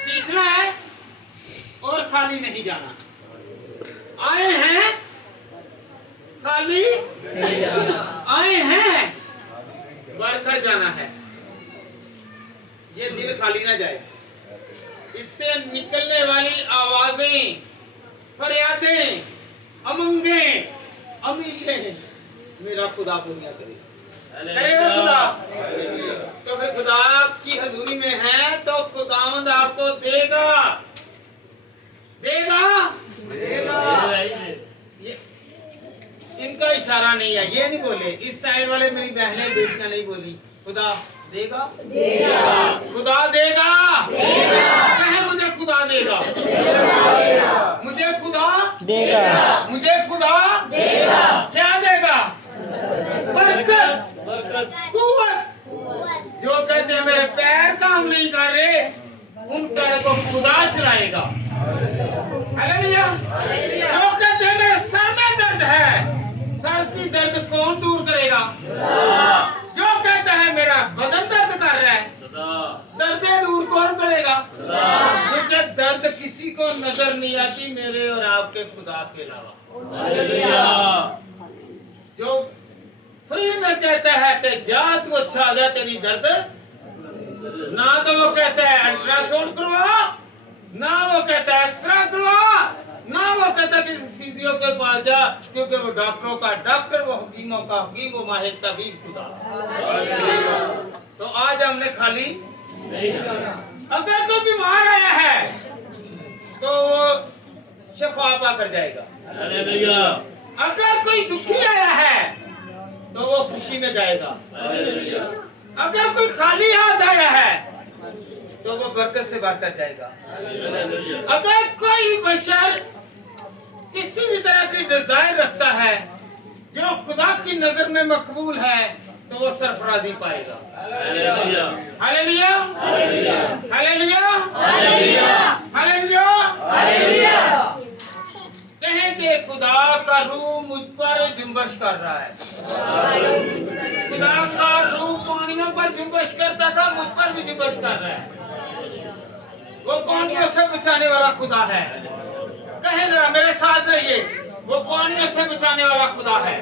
सीखना है और खाली नहीं जाना। आए हैं खाली नहीं जाना, आए हैं बढ़कर जाना है। ये दिल खाली ना जाए, इससे निकलने वाली आवाजें, फरियादें, अमंगे, अमीरें मेरा खुदा पूरियां करे। करेगा खुदा। तो फिर खुदा की हजूरी में है तो खुदावंद आपको देगा, देगा, देगा। ये इनका इशारा नहीं है, ये नहीं बोले। इस साइड वाले मेरी बहनें बेटियां नहीं बोली खुदा देगा, देगा, खुदा देगा, देगा। कहे मुझे खुदा देगा, मुझे खुदा देगा, मुझे खुदा देगा। क्या देगा? बरकत, कुव्वत। जो कहते हैं मेरे पैर काम नहीं कर रहे, उन पैर को खुदा चलाएगा। हालेलुया। जो कहते हैं मेरे सर में दर्द है, सर की दर्द कौन दूर करेगा? जो कहता है मेरा बदन दर्द कर रहा है, दर्द दूर कौन करेगा? क्योंकि दर्द किसी को नजर नहीं आती मेरे और आपके खुदा के अलावा। जो फ्री में कहता है कि जा तू अच्छा आ जा, तेरी दर्द ना तो वो कहता है अल्ट्रासाउंड करवा, ना वो कहता है एक्सरे करवा, ना वो कहता है किसी फिजियो के पास जा, क्योंकि वो डॉक्टरों का डॉक्टर, वो हकीमों का हकीम, वो माहिर तबीब खुदा। तो आज हमने खाली नहीं जाना। अगर कोई बीमार आया है तो वो शफा पाकर जाएगा। अगर कोई दुखी आया है तो वो खुशी में जाएगा। अगर कोई खाली हाथ आया है तो वो बरकत से बांटता जाएगा। अगर कोई बशर किसी भी तरह की डिजायर रखता है जो खुदा की नजर में मकबूल है तो वो सरफराजी पाएगा। Hallelujah, hallelujah, hallelujah, hallelujah. कहें कि खुदा का रूह मुझ पर जुम्बश कर रहा है। खुदा का रूह पानियों पर जुम्बश करता था, मुझ पर भी जुम्बश कर रहा है। वो पानियों से बचाने वाला खुदा है। कहे जरा मेरे साथ रहिए, वो पानियों से बचाने वाला खुदा है,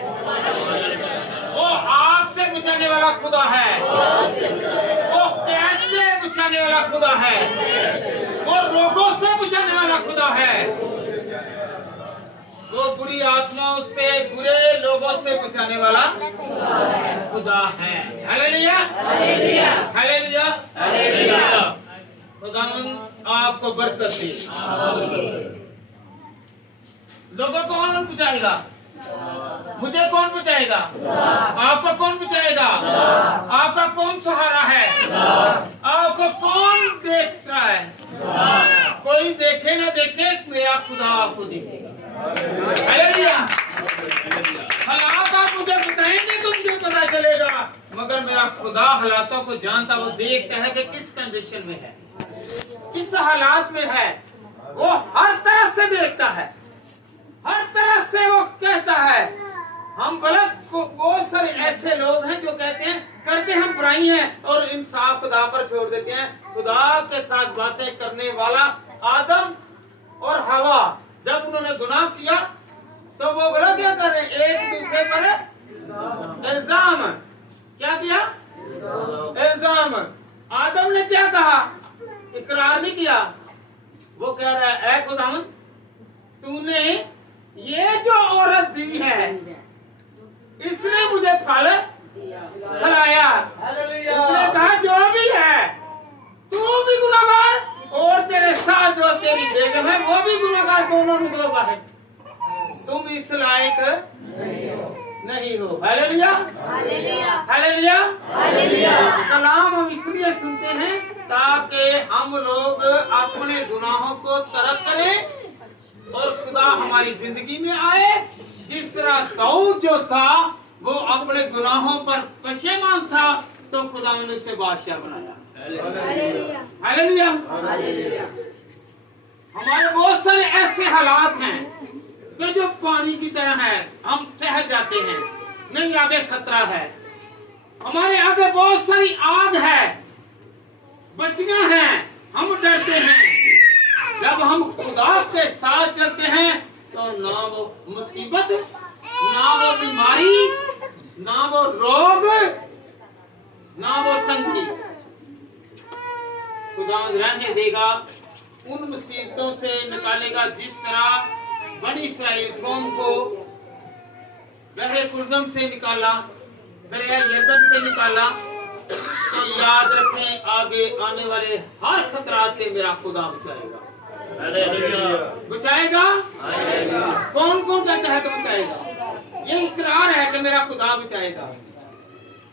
वो आग से बचाने वाला खुदा है, वो कैद से बचाने वाला खुदा है, वो रोगों से बचाने वाला खुदा है, वो बुरी आत्माओं से, बुरे लोगों से बचाने वाला खुदा है। Hallelujah, hallelujah, hallelujah, hallelujah. खुदावंद आपको बरकत दे। लोगों को कौन बचाएगा? मुझे कौन बचाएगा? आपको कौन बचाएगा? आपका कौन सहारा है? आपको कौन देख रहा है? कोई देखे ना देखे, मेरा खुदा आपको देखेगा। हालेलुया। हालात आप मुझे बताएंगे तो मुझे पता चलेगा, मगर मेरा खुदा हालातों को जानता, वो देखता है कि किस कंडीशन में है, किस हालात में है। वो हर तरह से देखता है, हर तरह से वो कहता है। हम गलत को बहुत सारे ऐसे लोग हैं जो कहते हैं करके हम बुराई हैं और इंसाफ खुदा पर छोड़ देते हैं। खुदा के साथ बातें करने वाला आदम और हवा, जब उन्होंने गुनाह किया तो वो बोला क्या कर रहे हैं? एक दूसरे पर इल्जाम। क्या किया? इल्जाम। आदम ने क्या कहा? इकरार नहीं किया। वो कह रहा है ऐ खुदावंद, तूने ये जो औरत दी है इसने मुझे फल खिलाया। उसने कहा जो भी है तू भी गुनहगार और तेरे साथ जो तेरी बेगम है वो भी गुनहगार, दोनों निकलो बाहर, तुम इस लायक नहीं हो। Hallelujah, hallelujah, hallelujah. कलाम हम इसलिए सुनते हैं ताकि हम लोग अपने गुनाहों को तर्क करें और खुदा हमारी जिंदगी में आए। जिस तरह दाऊद जो था वो अपने गुनाहों पर पशेमान था तो खुदा ने उसे बादशाह बनाया। Hallelujah, hallelujah. हमारे बहुत सारे ऐसे हालात हैं कि जो पानी की तरह है, हम ठहर जाते हैं, नहीं आगे खतरा है। हमारे आगे बहुत सारी आग है, चुनौतियां हैं, हम डरते हैं। जब हम खुदा के साथ चलते हैं तो ना वो मुसीबत, ना वो बीमारी, ना वो रोग, ना वो तंगी खुदा रहने देगा। उन मुसीबतों से निकालेगा जिस तरह बनी इस्राएल कौम को बहरे कुर्दम से निकाला, दरिया यरदन से निकाला। तो याद रखें, आगे आने वाले हर खतरा से मेरा खुदा बचाएगा। बचाएगा। कौन कौन कहता है कि बचाएगा? ये इकरार है कि मेरा खुदा बचाएगा,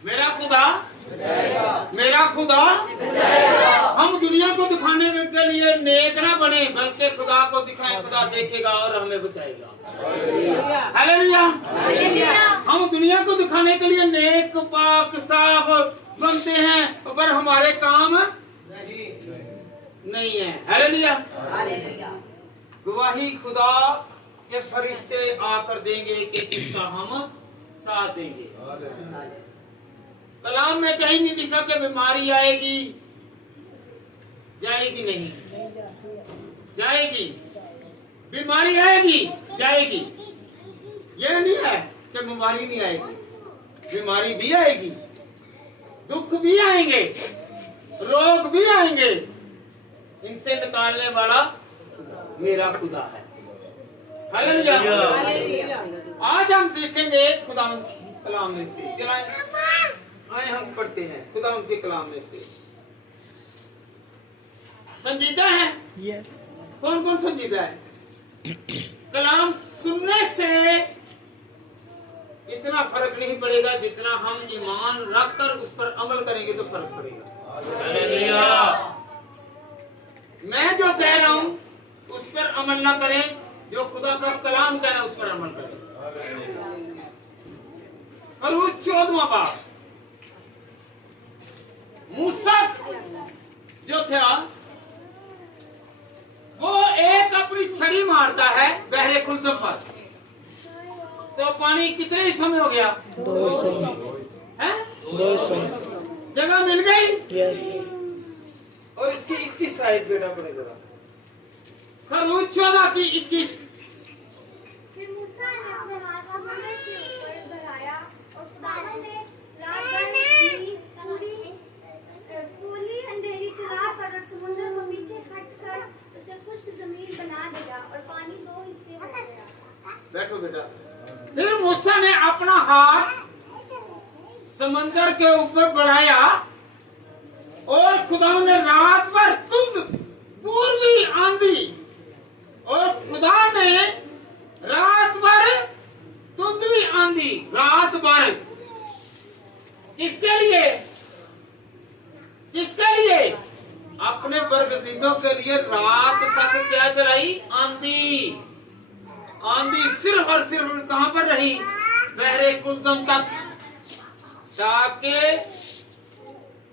मेरा खुदा बचाएगा, मेरा खुदा बचाएगा। हम दुनिया को दिखाने के लिए नेक ना बने, बल्कि खुदा को दिखाएं। खुदा देखेगा और हमें बचाएगा। हालेलुया। हम दुनिया को दिखाने के लिए नेक, पाक, साफ बनते हैं, पर हमारे काम नहीं है। हालेलुया। गवाही खुदा के फरिश्ते आकर देंगे कि इसका हम साथ देंगे। कलाम में कहीं नहीं लिखा कि बीमारी आएगी, जाएगी नहीं, जाएगी। बीमारी आएगी, जाएगी। ये नहीं है कि बीमारी नहीं आएगी, बीमारी भी आएगी, दुख भी आएंगे, रोग भी आएंगे। इनसे निकालने वाला मेरा खुदा है। हालेलुया। आज हम देखेंगे खुदा कलाम में से। चलाएं, आए हम पढ़ते हैं खुदा उनके कलाम में से। संजीदा है। यस। कौन कौन संजीदा है? कलाम सुनने से इतना फर्क नहीं पड़ेगा, जितना हम ईमान रखकर उस पर अमल करेंगे तो फर्क पड़ेगा। मैं जो कह रहा हूँ उस पर अमल ना करें, जो खुदा का कलाम कह रहा है उस पर अमल करें। और 14वां बाब, मूसा जो था वो एक अपनी छड़ी मारता है बहरे कुर्दम पर, तो पानी कितने हिस्सों में हो गया? 200 है। 200 जगह मिल गई। यस। और इसकी 21 साइड बेटा पड़ेगा। खरूज 14 की 21। फिर मूसा ने अपने हाथ समुद्र के ऊपर बढ़ाया और खुदावंद ने रात भर पूरी अंधेरी चलाकर और समुद्र को पीछे हटकर उसे खुश्क जमीन बना दिया और पानी 2 हिस्से हो गया। बैठो बेटा। फिर मूसा ने अपना हाथ समंदर के ऊपर बढ़ाया और खुदा ने रात भर तुंद पूर्वी आंधी, और खुदा ने रात भर तुंदवी आंधी, रात भर किसके लिए? किसके लिए? अपने बरगजीदों के लिए रात तक क्या चलाई? आंधी। आंधी सिर्फ और सिर्फ कहां पर रही? बहरे कुल्सुम तक, ताकि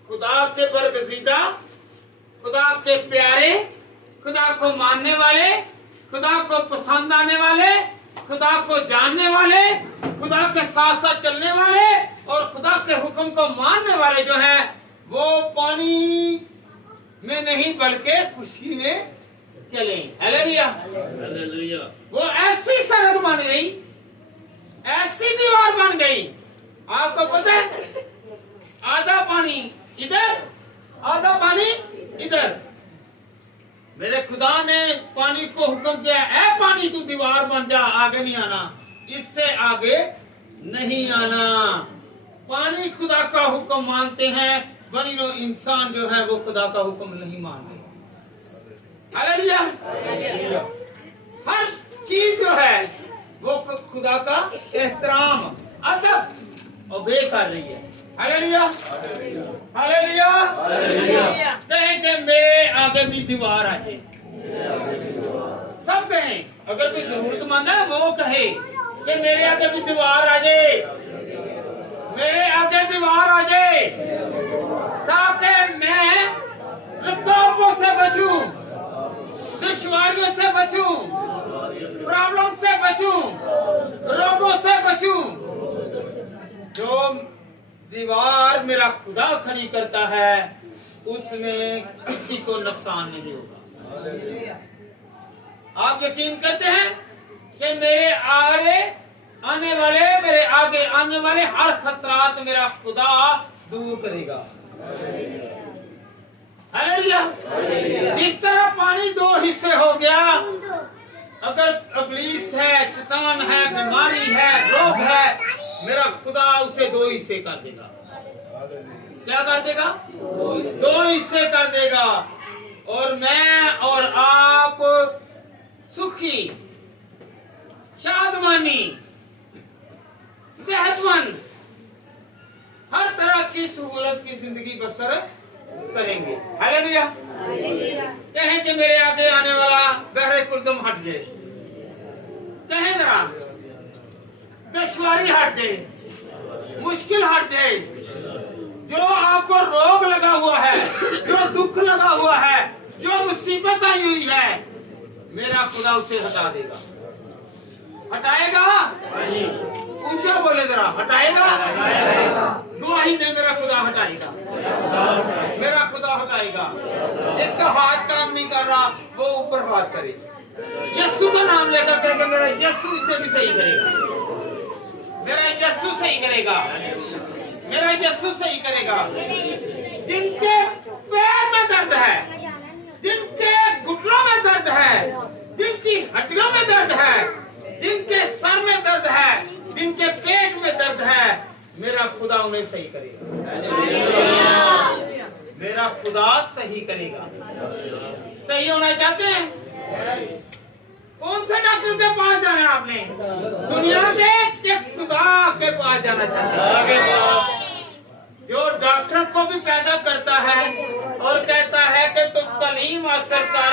खुदा के बरगजीदा, खुदा के प्यारे, खुदा को मानने वाले, खुदा को पसंद आने वाले, खुदा को जानने वाले, खुदा के साथ साथ चलने वाले और खुदा के हुक्म को मानने वाले जो हैं, वो पानी में नहीं बल्कि खुशी में चले। हालेलुया। हालेलुया। वो ऐसी सड़क बन गई, ऐसी दीवार बन गई, आपको पता है? आधा पानी इधर, आधा पानी इधर। मेरे खुदा ने पानी को हुक्म किया, ऐ पानी तू दीवार बन जा, आगे नहीं आना, इससे आगे नहीं आना। पानी खुदा का हुक्म मानते हैं, बनी लो इंसान जो है वो खुदा का हुक्म नहीं मानते। हालेलुया। हर चीज जो है वो खुदा का एहतराम, अदब और कर रही है। हालेलुया। हालेलुया। कहें कि मैं आगे भी दीवार आ जाए, सब कहें। अगर कोई जरूरतमंद है वो कहे कि मेरे आगे भी दीवार आ जाए, मेरे आगे दीवार आ जाए, ताकि मैं रुकावटों से बचूं, दुश्वारियों से बचूं, प्रॉब्लम से बचूं, रोगों से बचूं। जो दीवार मेरा खुदा खड़ी करता है उसमें किसी को नुकसान नहीं होगा। आप यकीन करते हैं कि मेरे आगे आने वाले हर खतरात मेरा खुदा दूर करेगा। हालेलुया। जिस तरह पानी दो हिस्से हो गया, अगर इब्लीस है, शैतान है, बीमारी है, रोग है, मेरा खुदा उसे दो हिस्से कर देगा। क्या कर देगा? दो हिस्से कर देगा। और मैं और आप सुखी, शादमानी, सेहतमंद, हर तरह की सहूलत की जिंदगी बसर करेंगे। हालेलुया। कहें कि मेरे आगे आने वाला बहरे कुलदम हट जाए, कहें जरा दुश्वारी हट जाए, मुश्किल हट जाए, जो आपको रोग लगा हुआ है, जो दुख लगा हुआ है, जो मुसीबत आई हुई है, मेरा खुदा उसे हटा देगा। हटाएगा? ऊंचा बोले जरा, हटाएगा? गवाही दे, मेरा खुदा हटाएगा। मेरा खुदा हटाएगा। जिसका हाथ काम नहीं कर रहा वो ऊपर हाथ करे, यीशु का नाम लेकर कहेगा मेरा यीशु इसे भी सही करेगा, मेरा यीशु सही करेगा, मेरा यीशु सही करेगा। जिनके पैर में दर्द है, जिनके घुटनों में दर्द है, जिनकी हड्डियों में दर्द है, जिनके सर में दर्द है, जिनके पेट में दर्द है, मेरा खुदा उन्हें सही करेगा। मेरा खुदा सही करेगा। सही होना चाहते हैं? कौन से डॉक्टर के पास जाना है आपने? दुनिया के खुदा के पास जाना चाहते हैं, जो डॉक्टर को भी पैदा करता है और कहता है कि तुम तालीम हासिल कर,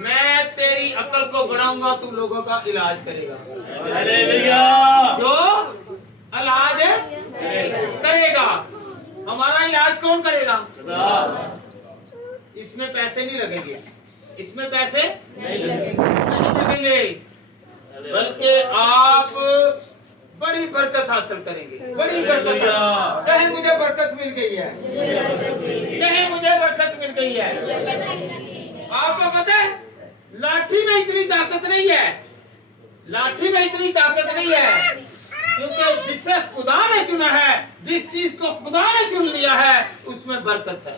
मैं तेरी अकल को बढ़ाऊंगा, तू लोगों का इलाज करेगा। जो इलाज करेगा, हमारा इलाज कौन करेगा? इसमें पैसे नहीं लगेंगे, इसमें पैसे नहीं लगेंगे, बल्कि आप बड़ी बरकत हासिल करेंगे। बड़ी बरकत। कहें मुझे बरकत मिल गई है, कहें मुझे बरकत मिल गई है। आपको पता है लाठी में इतनी ताकत नहीं है, लाठी में इतनी ताकत नहीं है, क्योंकि जिससे खुदा ने चुना है, जिस चीज को खुदा ने चुन लिया है, उसमें बरकत है।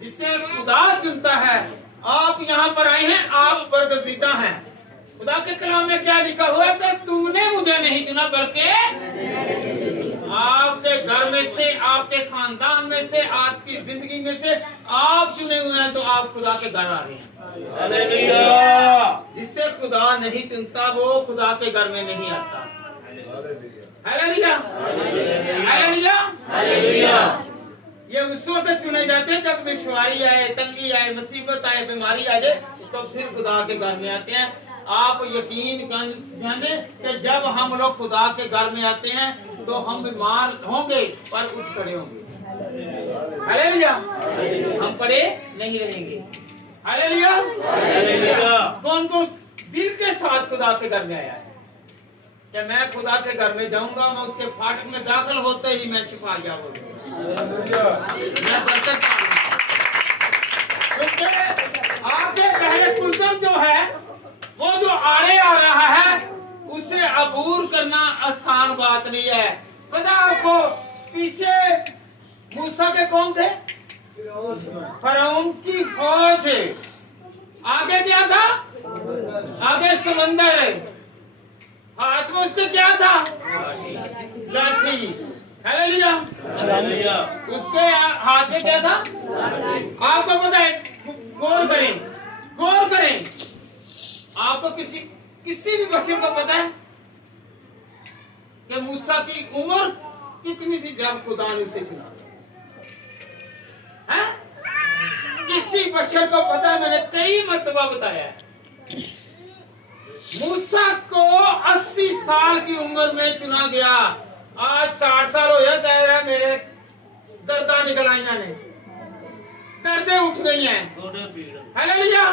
जिससे खुदा चुनता है। आप यहाँ पर आए हैं, आप बरगजीदा हैं। खुदा के कलाम में क्या लिखा हुआ है कि तूने मुझे नहीं चुना, बल्कि आपके घर में से, आपके खानदान में से, आपकी जिंदगी में से आप चुने हुए हैं, तो आप खुदा के घर आ रहे हैं। जिससे खुदा नहीं चुनता वो खुदा के घर में नहीं आता। Hallelujah, hallelujah, hallelujah. ये उस वक्त चुने जाते हैं जब दुश्वारी आए, तंगी आए, मुसीबत आए, बीमारी आ जाए, तो फिर खुदा के घर में आते हैं। आप यकीन जाने कि जब हम लोग खुदा के घर में आते हैं तो हम बीमार होंगे पर उठ खड़े होंगे। हालेलुया, हम पड़े नहीं रहेंगे। Hallelujah, hallelujah. कौन कौन दिल के साथ खुदा के घर में आया है कि मैं खुदा के घर में जाऊंगा, मैं उसके फाटक में दाखिल होते ही मैं शिफा याब हो जाऊंगा, मैं बरकत पाऊंगा। क्योंकि आपके बहरे कुलदम जो है, वो जो आड़े आ रहा है, उसे अबूर करना आसान बात नहीं है। पता आपको पीछे मूसा के कौन थे? फरौन की फौज। आगे क्या था? आगे समंदर, हाथ में उसके क्या था? लाठी। Hallelujah, hallelujah. उसके हाथ में क्या था? आपको पता है? गौर करें, गौर करें। आपको किसी भी बच्चे को पता है कि मूसा की उम्र कितनी थी जब खुदा ने उसे चुना? है? किसी बच्चे को पता है? मैंने कई मर्तबा बताया है। मूसा को 80 साल की उम्र में चुना गया। आज 60 साल हो जाता है, मेरे दर्दा निकल आई ने, दर्दें उठ गई हैं। हालेलुया।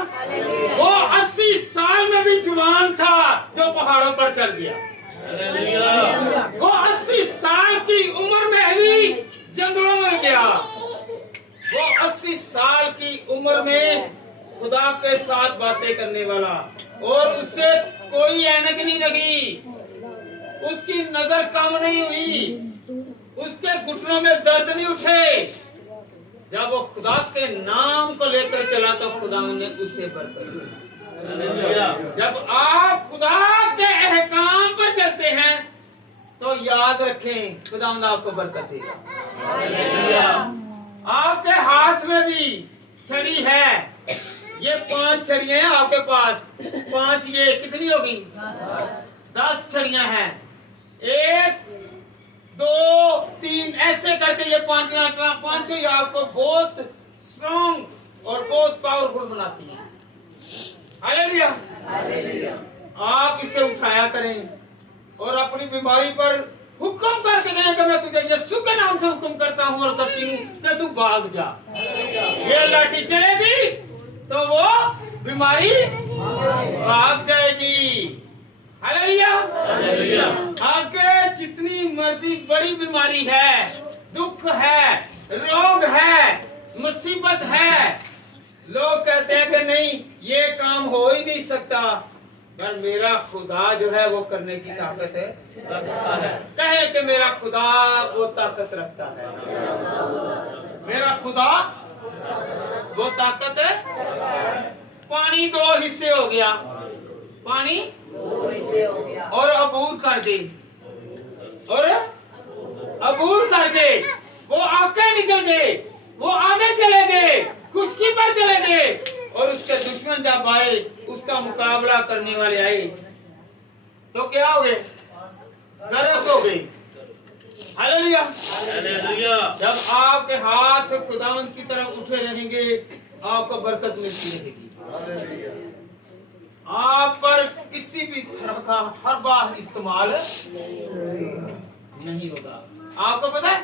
वो 80 साल में भी जुबान था जो पहाड़ों पर चढ़ गया। वो 80 साल की उम्र में भी जंगलों में गया। उम्र में खुदा के साथ बातें करने वाला, और उससे कोई ऐनक नहीं लगी, उसकी नजर कम नहीं हुई, उसके घुटनों में दर्द नहीं उठे। जब वो खुदा के नाम को लेकर चला तो खुदा ने उससे बरकत दी। जब आप खुदा के अहकाम पर चलते हैं तो याद रखें खुदा आपको बरकत देगा। आपके हाथ में भी छड़ी है, ये 5 छड़ियां हैं आपके पास, 5 ये कितनी होगी? 10 छड़ियां हैं, 1 2 3 ऐसे करके ये 5 ही आपको बहुत स्ट्रॉन्ग और बहुत पावरफुल बनाती है। हालेलुया। आप इसे उठाया करें और अपनी बीमारी पर हुक्म करके गए कि मैं तुझे यीशु के नाम से हुक्म करता हूँ और करती हूँ कि तू भाग जा। ये लाठी चलेगी तो वो बीमारी भाग जाएगी। हालेलुया। आगे जितनी मर्जी बड़ी बीमारी है, दुख है, रोग है, मुसीबत है, लोग कहते हैं कि नहीं ये काम हो ही नहीं सकता, पर मेरा खुदा जो है वो करने की ताकत रखता है। कहे कि मेरा खुदा वो ताकत रखता है, मेरा खुदा वो ताकत है। पानी 2 हिस्से हो गया, पानी 2 हिस्से हो गया और अबूर कर दे, और अबूर कर दे, वो आगे निकल गए, वो आगे चले गए, खुशकी पर चले गए, और उसके दुश्मन जब आए, उसका मुकाबला करने वाले आए तो क्या हो गए? गरक हो गए। हालेलुया। जब आपके हाथ खुदावंद की तरफ उठे रहेंगे आपको बरकत मिलती रहेगी। आप पर किसी भी तरह का हरबा इस्तेमाल नहीं होगा। आपको पता है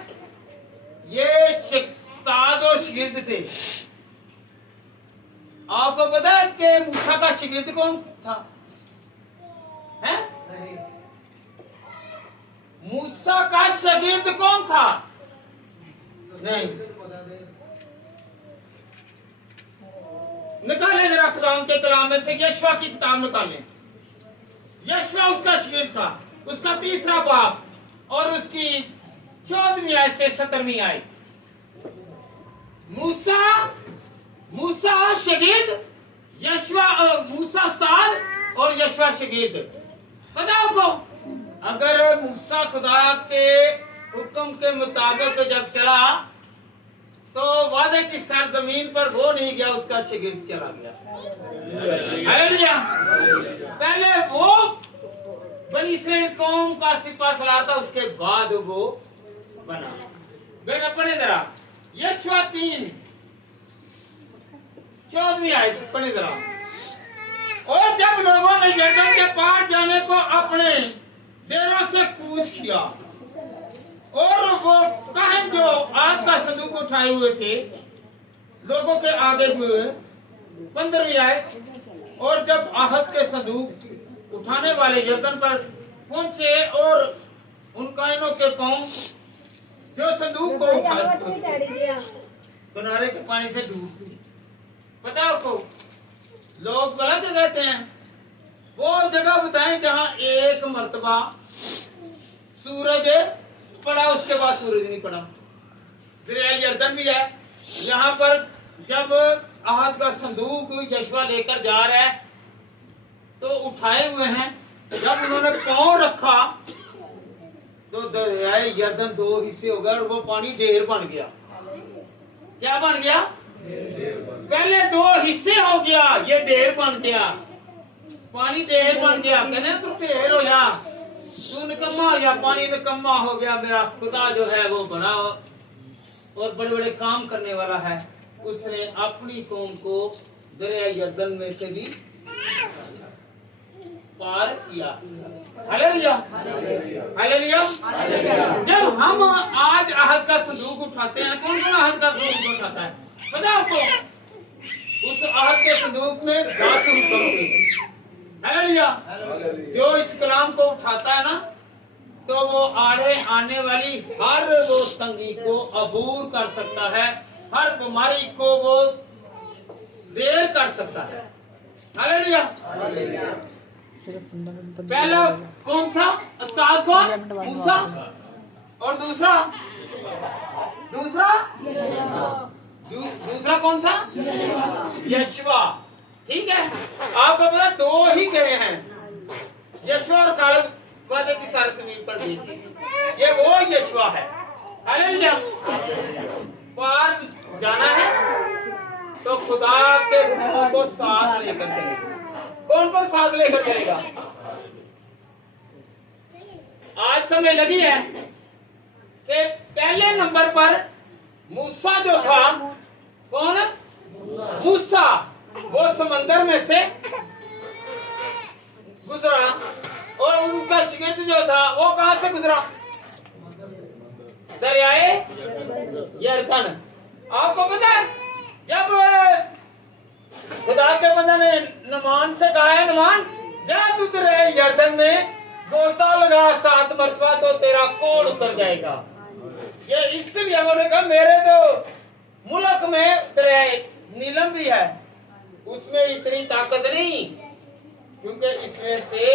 ये उस्ताद और शागिर्द थे। आपको पता है कि मूसा का शागिर्द कौन था? हैं? मूसा का शागिर्द कौन था? नहीं, निकाले जरा खुदा के कलाम में से यशवा की किताब निकालें। यशवा उसका शागिर्द था, उसका 3रा बाब और उसकी 14वीं आयत से 17वीं आयत। मूसा शागिर्द, यशवा मूसा उस्ताद और यशवा शागिर्द। पता आपको अगर मूसा खुदा के हुक्म के मुताबिक जब चला तो वादे की सरजमीन पर वो नहीं गया, उसका शागिर्द चला गया। पहले वो बनी इस्राएल कौम का सिपा सलार था, उसके बाद वो बना। बेटा पढ़े जरा यशवा 3 14वीं आयत पढ़े जरा। और जब लोगों ने यरदन के पार जाने को अपने डेरों से कूच किया और वो कहन जो आग का संदूक उठाए हुए थे लोगों के आगे हुए, 15वीं आयत। और जब आहद के संदूक उठाने वाले यरदन पर पहुंचे और उन कायनों के पांव जो संदूक को उठाए किनारे के पानी से डूब गए। पता आपको लोग गलत कहते हैं, वो जगह बताएं जहां एक मर्तबा सूरज पड़ा, उसके बाद सूरज नहीं पड़ा। दरिया यरदन भी है, यहाँ पर जब आहद का संदूक यशवा लेकर जा रहा है तो उठाए हुए हैं, जब उन्होंने पांव रखा तो दरिया यरदन 2 हिस्से हो गए और वो पानी ढेर बन गया। क्या बन गया? पहले 2 हिस्से हो गया, ये ढेर बन गया, पानी ढेर बन गया। कहने तू ढेर हो जा, तू निकम्मा हो जा, पानी निकम्मा हो गया। मेरा खुदा जो है वो बड़ा और बड़े बड़े काम करने वाला है, उसने अपनी कौम को दरिया यरदन में से भी पार किया। Hallelujah, hallelujah. जब हम आज आहद का संदूक उठाते हैं, कौन कौन आहद का संदूक उठाता है? पता आपको उस आहद के संदूक में 10 हुक्म थे। हालेलुया। जो इस कलाम को उठाता है ना तो वो आड़े आने वाली हर वो तंगी को अबूर कर सकता है, हर बीमारी को वो बेर कर सकता है। हालेलुया। पहला कौन था? उस्ताद कौन? मूसा। और दूसरा दूसरा कौन था? यशवा। ठीक है, आपको पता दो ही गए हैं, यशवा और कालेब वादे की सारी जमीन पर देखिए, ये वो यशवा है। हालेलुया। पार जाना है तो खुदा के हुक्मों को साथ लेकर चलेगा। कौन कौन साथ लेकर चलेगा? आज समय लगी है कि पहले नंबर पर मूसा जो था, कौन? मूसा, वो समंदर में से गुजरा और उनका शिगिर्द जो था वो कहां से गुजरा? दरियाए यरदन। आपको पता है जब खुदा के बंदे ने नमान से कहा है, नमान जा तू दरियाए यरदन में गोता लगा 7 मरतबा तो तेरा कोढ़ उतर जाएगा। ये इसलिए उन्होंने कहा मेरे तो मुल्क में दरियाए नीलम भी है, उसमें इतनी ताकत नहीं, क्योंकि इसमें से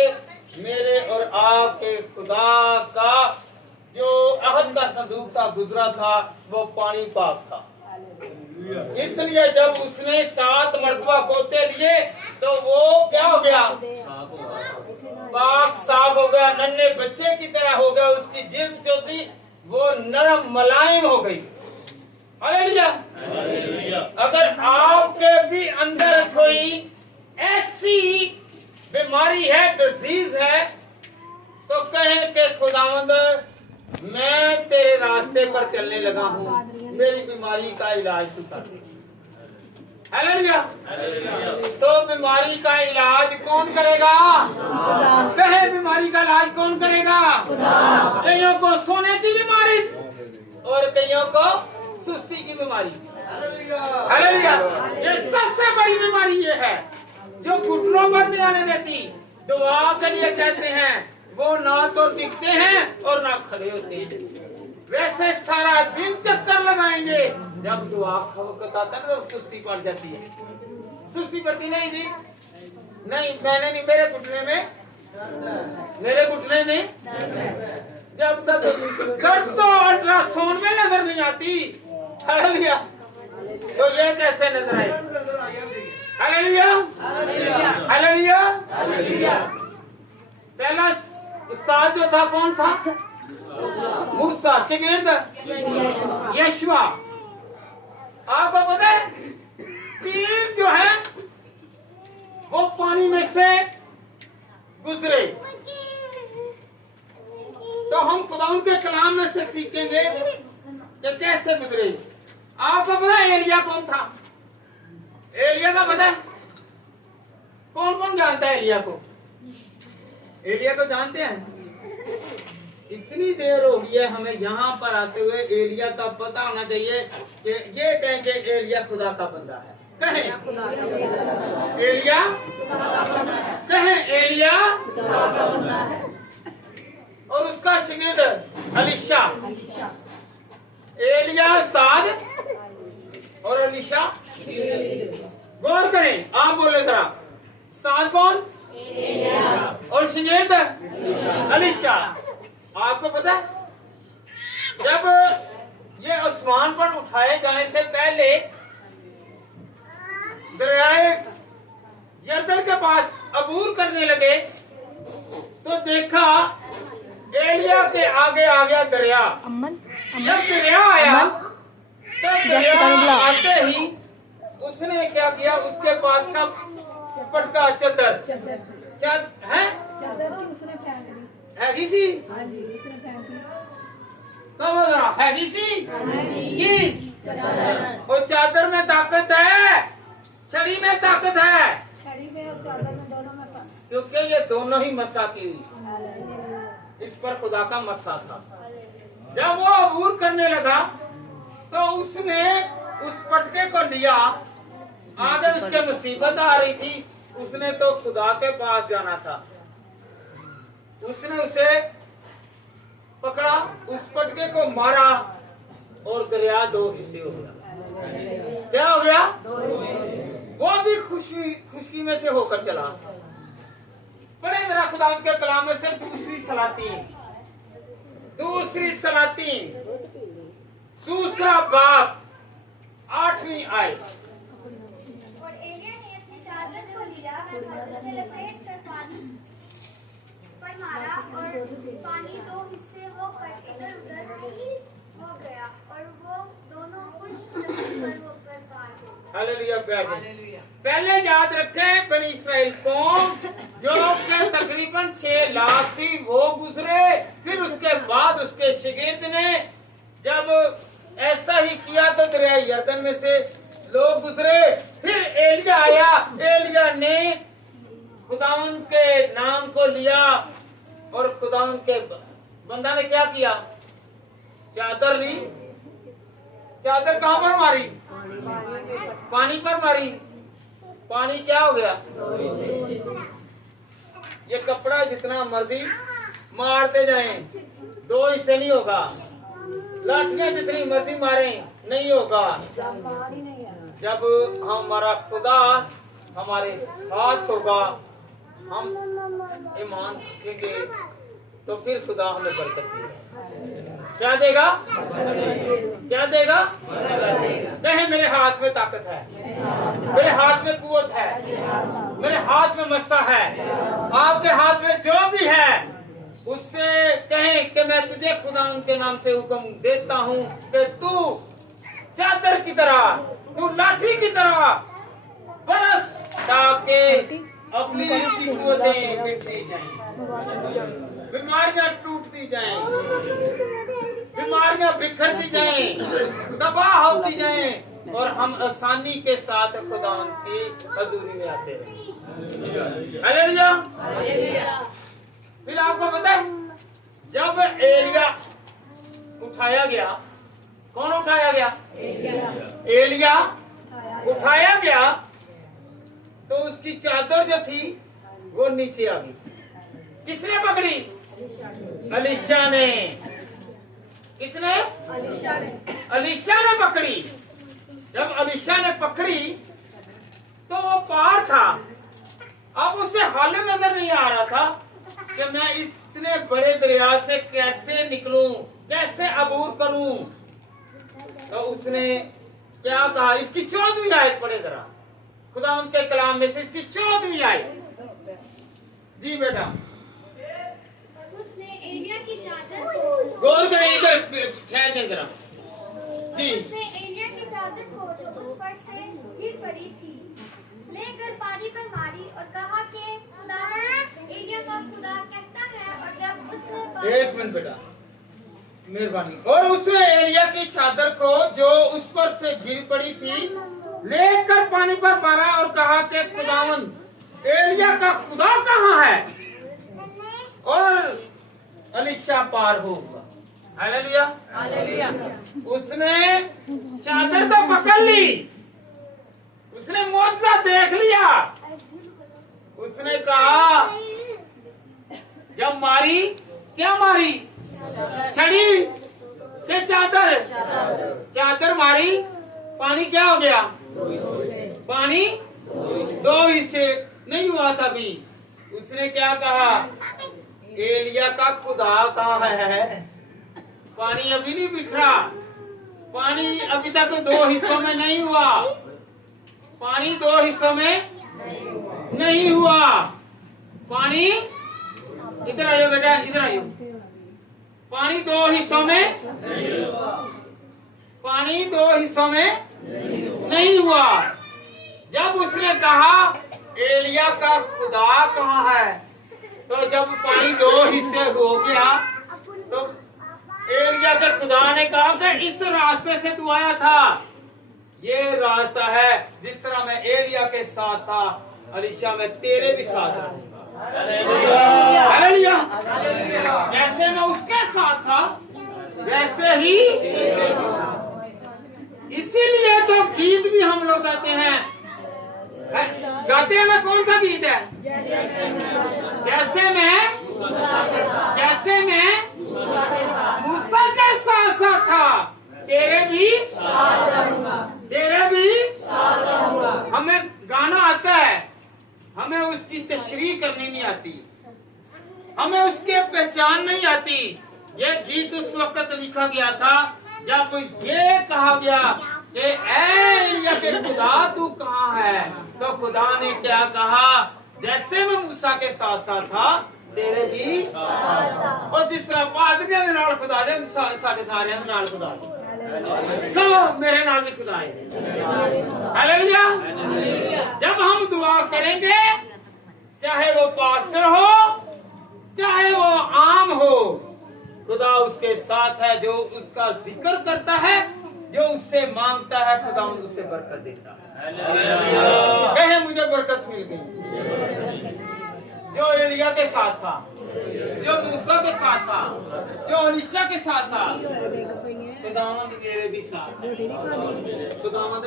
मेरे और आपके खुदा का जो अहद का संदूक था गुजरा था, वो पानी पाक था। इसलिए जब उसने 7 मरतबा गोते लिए तो वो क्या हो गया? पाक साफ हो गया, नन्हे बच्चे की तरह हो गया, उसकी जिल्द जो थी वो नरम मुलायम हो गई। हालेलुया। अगर आपके भी अंदर कोई ऐसी बीमारी है, डिजीज है, तो कहें कि खुदावंद मैं तेरे रास्ते पर चलने लगा हूँ, मेरी बीमारी का इलाज तू कर। हालेलुया। तो बीमारी का इलाज कौन करेगा? कहे बीमारी का इलाज कौन करेगा? कईयों को सोने की बीमारी और कईयों को सुस्ती की बीमारी। हालेलुया। ये सबसे बड़ी बीमारी ये है जो घुटनों पर नहीं आने देती। दुआ के लिए कहते हैं, वो ना तो टिकते हैं और ना खड़े होते हैं, वैसे सारा दिन चक्कर लगाएंगे, जब दुआ खवकत आता है तो सुस्ती पड़ जाती है। सुस्ती पड़ती नहीं जी? नहीं, मैंने नहीं, मेरे घुटने में जब तक दर्द तो अल्ट्रासाउंड में नजर नहीं आती। हालेलुया। तो ये कैसे नजर आए? हालेलुया। हालेलुया। पहला उस्ताद जो था कौन था? मूसा। शिगिर्द यशवा। आपको पता है 3 जो है वो पानी में से गुजरे। तो हम खुदावंद के कलाम में से सीखेंगे कि कैसे गुजरे। आपको पता है एलिया कौन था? एलिया का पता है? कौन कौन जानता है एलिया को? एलिया को जानते हैं? इतनी देर हो गई है हमें यहाँ पर आते हुए, एलिया का पता होना चाहिए कि ये कहेंगे एलिया खुदा का बंदा है। कहें एलिया, कहें एलिया, और उसका शिगिर्द अलीशा। एलिया उस्ताद और अलीशा। गौर करें, आप बोले जरा, उस्ताद कौन और शिगिर्द अलीशा। आपको पता है जब ये आसमान पर उठाए जाने से पहले दरियाए यरदन के पास अबूर करने लगे तो देखा एलिया के आगे आ गया दरिया। जब दरिया आया तो दरिया आते ही उसने क्या किया? उसके पास का पटका चादर है हैगी सी, कब हैगी सी ये, और चादर में ताकत है, छड़ी में ताकत है, क्योंकि ये दोनों ही मसा की, इस पर खुदा का मसा था। जब वो अबूर करने लगा तो उसने उस पटके को लिया, आगे उसके मुसीबत आ रही थी, उसने तो खुदा के पास जाना था, उसने उसे पकड़ा, उस पटके को मारा और दरिया 2 हिस्से हो गया। क्या हो गया? वो खुशकी में से होकर चला। पढ़े जरा खुदा के कलाम में से दूसरी सलातीन दूसरा बाप 8वीं आयत। और एलिया ने अपनी चादर को लिया, उसे लपेट कर पानी पर मारा और पानी 2 हिस्से होकर इधर उधर हो गया और वो दोनों कुछ धरती पर होकर पार हो गए। हालेलुया। पहले याद रखें, बनी इस्राएल कौम जो के तकरीबन 6 लाख थी वो गुजरे। फिर उसके बाद उसके शागिर्द ने जब ऐसा ही किया तो दरिया यरदन में से लोग गुजरे। फिर एलिया आया, एलिया ने खुदावन के नाम को लिया और खुदावन के बंदा ने क्या किया? चादर ली। चादर कहां पर मारी? पानी पर मारी। पानी क्या हो गया? ये कपड़ा जितना मर्जी मारते जाएं 2 हिस्से नहीं होगा। लाठियां जितनी मर्जी मारे नहीं होगा। जब हमारा खुदा हमारे साथ होगा, हम ईमान रखेंगे तो फिर खुदा हमें बरकत देगा। क्या देगा? क्या देगा? नहीं, मेरे हाथ में ताकत है, मेरे हाथ में कुव्वत है, मेरे हाथ में मस्सा है। आपके हाथ में जो भी है उससे कहें कि मैं तुझे खुदा उनके नाम से हुक्म देता हूँ कि तू चादर की तरह, तू लाठी की तरह बरस, ताकि अपनी कुव्वतें मिटती जाएं, बीमारियां टूटती जाएं, बीमारियां बिखरती जाएं, तबाह होती जाएं और हम आसानी के साथ खुदा की हजूरी में आते रहें। हालेलुया। फिर आपको पता है जब एलिया उठाया गया, कौन उठाया गया? एलिया उठाया गया तो उसकी चादर जो थी वो नीचे आ गई। किसने पकड़ी? अलीशा ने। किसने? अलीशा ने पकड़ी। जब अलीशा ने पकड़ी तो वो पार था। अब उसे हाल नजर नहीं आ रहा था कि मैं इतने बड़े दरिया से कैसे निकलूं, कैसे अबूर करूं। तो उसने क्या कहा? इसकी 14वीं आयत पढ़े जरा खुदा उनके कलाम में से, इसकी 14वीं आयत। जी बेटा। उसने एलिया की चादर को गौर करें, इधर ठहर जाए जरा जी। उसने एलिया की चादर को जो उस पर से गिर पड़ी थी लेकर पानी पर मारी और कहा कि खुदा एलिया का खुदा कहता है। और जब उसने एक मिनट बेटा, मेहरबानी। और उसने एलिया की चादर को जो उस पर से गिर पड़ी थी लेकर पानी पर मारा और कहा कि खुदावन एलिया का खुदा कहाँ है? और अलीशा पार होगा। हालेलुया। हालेलुया। उसने चादर तो पकड़ ली, उसने मौजज़ा देख लिया। उसने कहा, जब मारी, क्या मारी? छड़ी से चादर मारी, पानी क्या हो गया? पानी 2 हिस्से नहीं हुआ था अभी। उसने क्या कहा? एलिया का खुदा कहाँ है? पानी अभी नहीं बिखरा, पानी अभी तक 2 हिस्सों में नहीं हुआ, पानी 2 हिस्सों में नहीं हुआ। पानी, इधर आइयो बेटा, इधर आइयो। पानी 2 हिस्सों में, पानी 2 हिस्सों में नहीं हुआ। जब उसने कहा एलिया का खुदा कहाँ है, तो जब पानी 2 हिस्से हो गया तो एलिया के खुदा ने कहा कि इस रास्ते से तू आया था, ये रास्ता है जिस तरह मैं एलिया के साथ था, अलीशा मैं तेरे भी साथ रहूंगा। हालेलुया। जैसे मैं उसके साथ था वैसे ही, इसीलिए तो गीत भी हम लोग गाते हैं ना। कौन सा गीत है? जैसे मैं मूसा के साथ साथ था, तेरे भी साथ रहूंगा। हमें गाना आता है, उसकी तशरीह करनी नहीं आती, हमें उसकी पहचान नहीं आती। ये गीत उस वक्त लिखा गया था जब ये कहा गया कि ऐ एलिय्याह के खुदा तू कहाँ है, तो खुदा ने क्या कहा, जैसे मैं मूसा के साथ साथ था तेरे भी साथ। और जिस तरह पादरियां दे नाल खुदा दे साडे सारियां दे नाल खुदा तो मेरे नाल भी खुदा है। हालेलुया। जब हम दुआ करेंगे, चाहे वो पास्टर हो चाहे वो आम हो, खुदा उसके साथ है। जो उसका जिक्र करता है, जो उससे मांगता है, खुदा उससे बरकत देता है। कहे मुझे बरकत मिल गई। जो एलिय्याह के साथ था, जो मूसा के साथ था, जो एलीशा के साथ था, खुदावंद मेरे भी साथ है। खुदावंद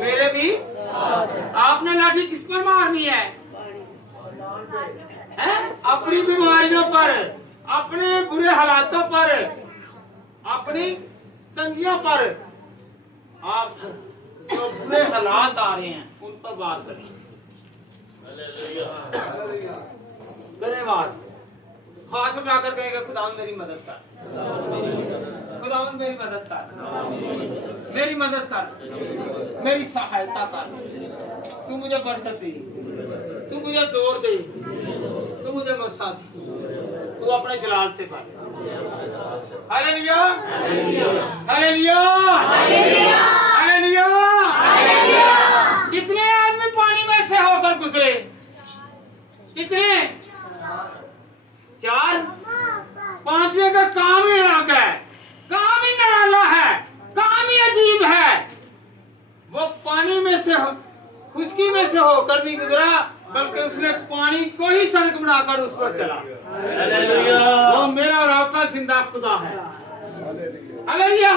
मेरे भी। आपने लाठी किस पर मारनी है? अपनी बीमारियों पर, अपने बुरे हालातों पर, अपनी तंगियों पर। आप जो बुरे हालात आ रहे हैं उन पर बात करें। धन्यवाद। हाथ उठाकर कहेगा खुदावंद मेरी मदद कर, खुदावंद मेरी मदद कर, मेरी मदद कर, मेरी सहायता कर। तू मुझे बरकत दे, तू मुझे जोर दे, तू मुझे मसा दे, तू अपने जलाल से बात। Hallelujah, hallelujah, hallelujah. कितने आदमी पानी में से होकर गुजरे? कितने? 4। 5वें का काम ही अलग है, काम ही निराला है, काम ही अजीब है। वो पानी में से खुशकी में से होकर नहीं गुजरा, बल्कि उसने पानी को ही सड़क बनाकर उस पर चला। वो मेरा और आपका जिंदा खुदा है। हालेलुया।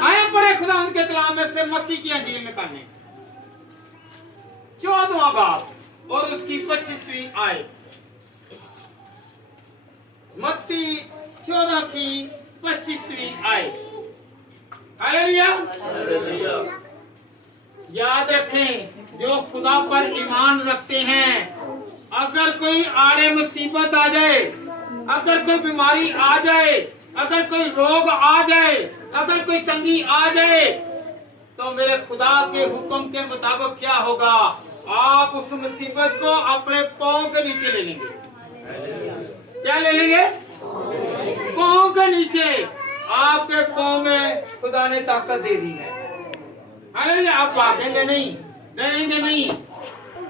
आए पढ़े खुदा उनके कलाम में से मत्ती की अंजील निकालने 14वां बाब और उसकी 25वीं आयत। मत्ती 14 की 25वीं आयत। हालेलुया। याद रखें, जो खुदा पर ईमान रखते हैं, अगर कोई आड़े मुसीबत आ जाए, अगर कोई बीमारी आ जाए, अगर कोई रोग आ जाए, अगर कोई तंगी आ जाए, तो मेरे खुदा के हुक्म के मुताबिक क्या होगा? आप उस मुसीबत को अपने पांव के नीचे ले लेंगे। क्या ले लेंगे? पांव के नीचे। आपके पांव में खुदा ने ताकत दे दी है। हालेलुया। आप भागेंगे नहीं, डरेंगे नहीं,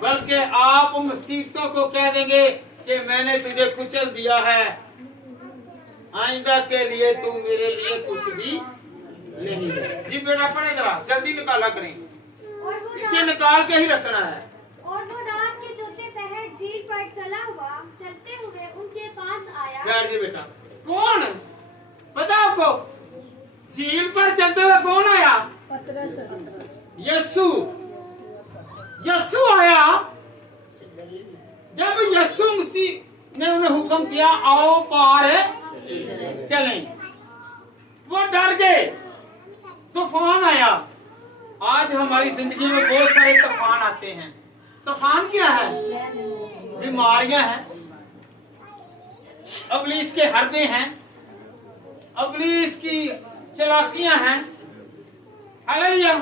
बल्कि आप मुसीबतों को कह देंगे कि मैंने तुझे कुचल दिया है, आइंदा के लिए तू मेरे लिए कुछ भी नहीं है। जी बेटा पढ़े जरा, जल्दी निकाला करें, इसे निकाल के ही रखना है। और वो रात के चौथे पहर झील पर चलते हुए उनके पास आया। बैठ जी बेटा। कौन? पता आपको? झील पर चलते हुए कौन आया? यीशु। यीशु आया। जब यीशु मसीह ने उन्हें हुक्म किया आओ पार चलें, वो डर गए। तूफान आया। आज हमारी जिंदगी में बहुत सारे तूफान आते हैं। तूफान क्या है? बीमारियां हैं, इब्लीस के हरदे हैं, इब्लीस की चालाकियां हैं। हालेलुया।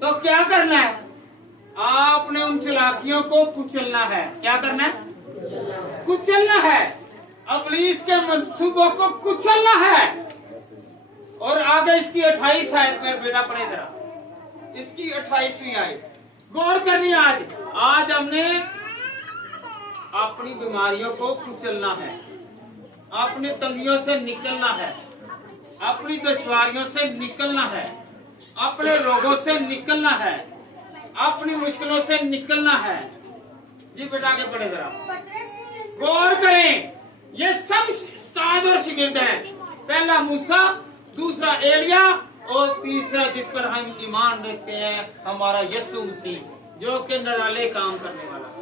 तो क्या करना है? आपने उन चालाकियों को कुचलना है। क्या करना है? कुचलना है। इब्लीस के मंसूबों को कुचलना है। और आगे इसकी 28 आयत में बेटा पढ़े जरा, इसकी 28वीं आयत गौर करनी। आज हमने अपनी बीमारियों को कुचलना है, अपनी तंगियों से निकलना है, अपनी दुश्वारियों से निकलना है, अपने रोगों से निकलना है, अपनी मुश्किलों से निकलना है। जी बेटा आगे पढ़े जरा, गौर करें। ये सब उस्ताद और शागिर्द हैं। पहला मूसा, दूसरा एलिय्याह और तीसरा जिस पर हम ईमान रखते हैं हमारा यीशु मसीह, जो कि निराले काम करने वाला है,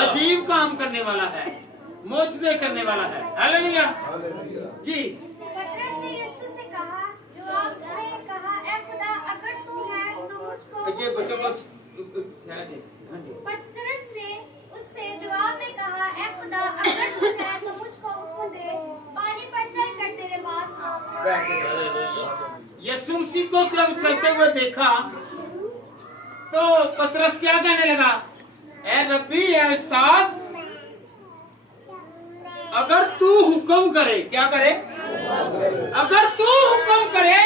अजीब काम करने वाला है, मौजूदे करने वाला है। हालेलुया। जी पतरस ने यीशु से कहा, जो आपने कहा, ऐ खुदा अगर तू है तो मुझको। ये बच्चों को पतरस ने उससे जवाब में कहा, ऐ खुदा, अगर तू है तो मुझको हुक्म दे, पानी पर चलकर तेरे पास आऊं। यीशु मसीह को जब चलते हुए देखा तो पतरस क्या कहने लगा? ऐ रब्बी, ऐ उस्ताद, अगर तू हुक्म करे, क्या करे? अगर तू हुक्म करे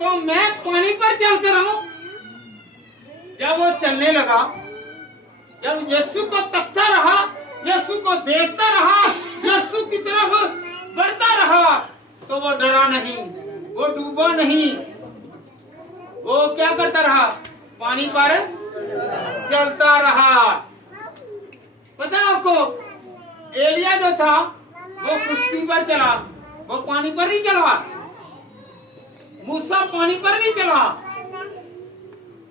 तो मैं पानी पर चलकर आऊं। जब वो चलने लगा, जब यीशु को तकता रहा, यीशु को देखता रहा, यीशु की तरफ बढ़ता रहा, तो वो डरा नहीं, वो डूबा नहीं, वो क्या करता रहा? पानी पर चलता रहा। पता है आपको, एलिया जो था वो कुश्ती पर चला, वो पानी पर नहीं चला। मूसा पानी पर नहीं चला।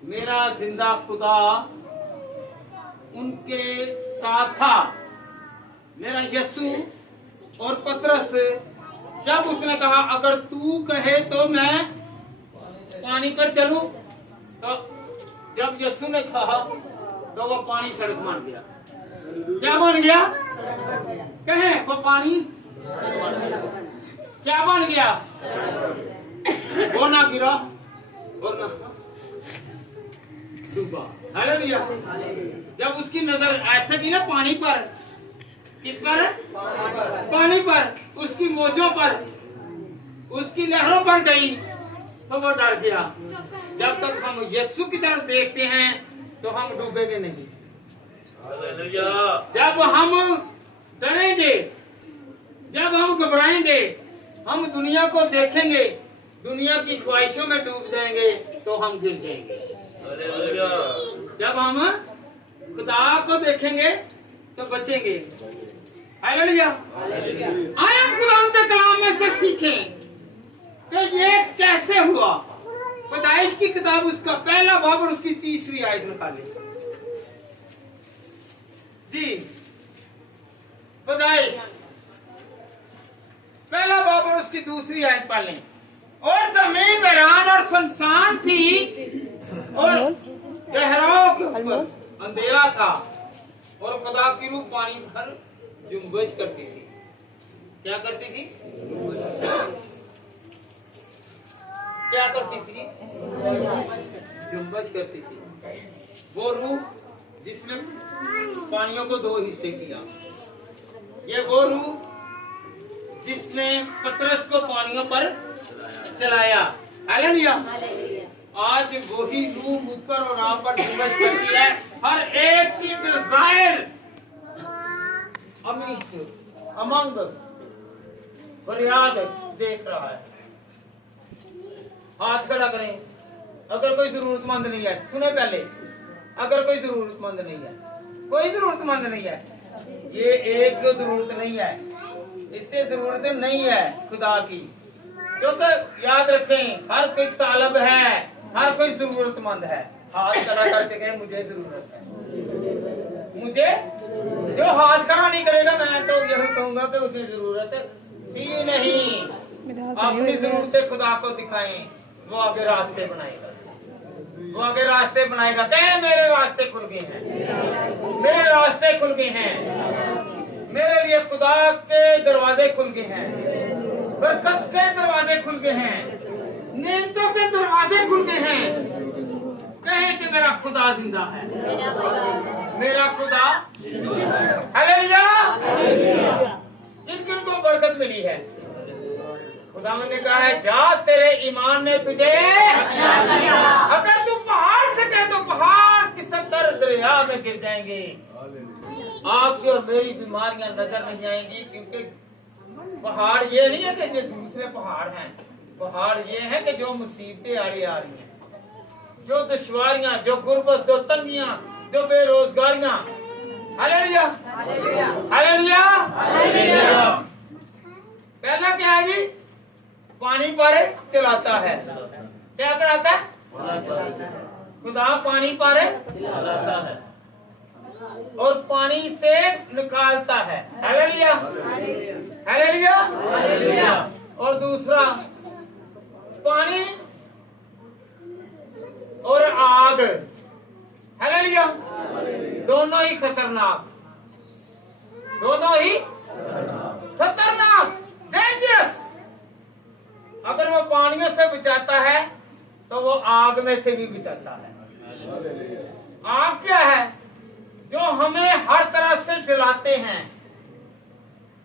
मेरा जिंदा खुदा उनके साथ था। मेरा यीशु और पतरस, जब उसने कहा अगर तू कहे तो मैं पानी पर चलूं, तो जब यीशु ने कहा तो वो पानी सड़क बन गया। क्या बन गया? कहे वो पानी क्या बन गया? वो ना गिरा और ना डूबा। हालेलुया। जब उसकी नजर ऐसे की ना पानी पर, किस पर? पानी पर, उसकी मौजों पर, उसकी लहरों पर गई तो वो डर गया। जब तक हम यीशु की तरफ देखते हैं तो हम डूबेंगे नहीं। जब हम डरेंगे, जब हम घबराएंगे, हम दुनिया को देखेंगे, दुनिया की ख्वाहिशों में डूब जाएंगे तो हम गिर जाएंगे। जब हम खुदा को देखेंगे तो बचेंगे। हालेलुया। आए हम खुदा के कलाम में से सीखें कि ये कैसे हुआ। पैदाइश की किताब उसका पहला बाब और उसकी 30वीं आयत निकालें जी। पैदाइश पहला बाब और उसकी 2री आयत पढ़ लें। और जमीन वीरान और सुनसान थी और गहराओं के ऊपर अंधेरा था और खुदा की रूह पानी भर जुम्बश करती थी। क्या करती थी? क्या करती थी? जुम्बश करती थी। वो रूह जिसने पानियों को 2 हिस्से किया। ये वो रूह जिसने पतरस को पानियों पर चलाया। हालेलुया। आज वही रूह ऊपर और आप पर जुम्बश करती है। हर एक की डिजायर अमंग फरियाद देख रहा है। हाथ खड़ा करें अगर कोई जरूरतमंद नहीं है। सुने पहले, अगर कोई जरूरतमंद नहीं है, कोई जरूरतमंद नहीं है, ये एक जरूरत नहीं है, इससे जरूरत नहीं है खुदा की। क्योंकि याद रखें, हर कोई तालब है, हर कोई जरूरतमंद है। हाथ खड़ा करके कहे मुझे जरूरत है। मुझे जो हाथ खड़ा नहीं करेगा मैं तो यही कहूंगा कि उसे जरूरत ही नहीं। अपनी जरूरतें खुदा को दिखाएं, वो आगे रास्ते बनाएगा, वो आगे रास्ते बनाएगा। कहे मेरे रास्ते खुल गए हैं, मेरे रास्ते खुल गए हैं, मेरे लिए खुदा के दरवाजे खुल गए हैं, बरकत के दरवाजे खुल गए हैं, नेमतों के दरवाजे खुल गए हैं। कहे कि मेरा खुदा जिंदा है, मेरा खुदा। हालेलुया। जिन को बरकत मिली है, खुदा ने कहा है जा तेरे ईमान ने तुझे अच्छा किया। अगर तू पहाड़ से कहे तो पहाड़ खिसक कर दरिया में गिर जाएंगे। आपकी और मेरी बीमारियां नजर नहीं आएंगी, क्योंकि पहाड़ ये नहीं है कि ये दूसरे पहाड़ हैं। पहाड़ ये है कि जो मुसीबतें आड़ी आ रही हैं, जो दुश्वारियां, जो गुर्बत, जो तंगियां, जो बेरोजगारियां। Hallelujah, hallelujah, hallelujah. पहला क्या है जी? पानी पर चलाता है। क्या कराता है? खुदा पानी पर चलाता है और पानी से निकालता है। Hallelujah, hallelujah, hallelujah. और दूसरा, पानी और आग। हालेलुया। दोनों ही खतरनाक, दोनों ही खतरनाक, डेंजरस। अगर वो पानियों से बचाता है तो वो आग में से भी बचाता है। आग क्या है? जो हमें हर तरह से जलाते हैं,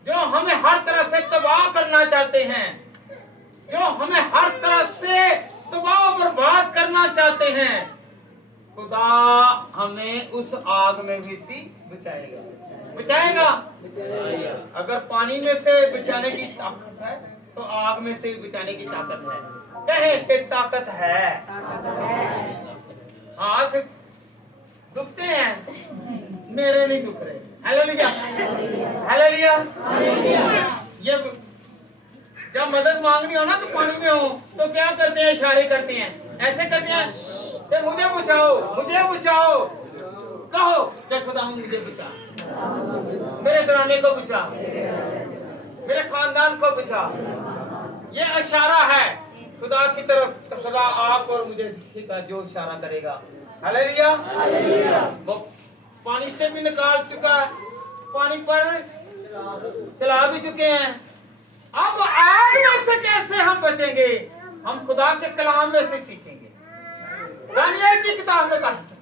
जो हमें हर तरह से तबाह करना चाहते हैं, जो हमें हर तरह से तबाह बर्बाद करना चाहते हैं, खुदा हमें उस आग में भी सी बचाएगा, बचाएगा। अगर पानी में से बचाने की ताकत है तो आग में से भी बचाने की ताकत है। कहे कि ताकत है। हाथ दुखते हैं, मेरे नहीं दुख रहे। Hallelujah, hallelujah. ये जब मदद मांगनी हो ना तो पानी में हो तो क्या करते हैं? इशारे करते हैं, ऐसे करते हैं कि मुझे बचाओ, मुझे बचाओ। कहो कि खुदा मुझे बचा, मेरे घराने को बचा, मेरे खानदान को बचा। ये इशारा है खुदा की तरफ। खुदा आप और मुझे दिखेगा जो इशारा करेगा। हालेलुया। वो पानी से भी निकाल चुका है, पानी पर चला भी चुके हैं। अब आग में से कैसे हम बचेंगे? हम खुदा के कलाम में से सीखेंगे। दानियल की किताब में पढ़ते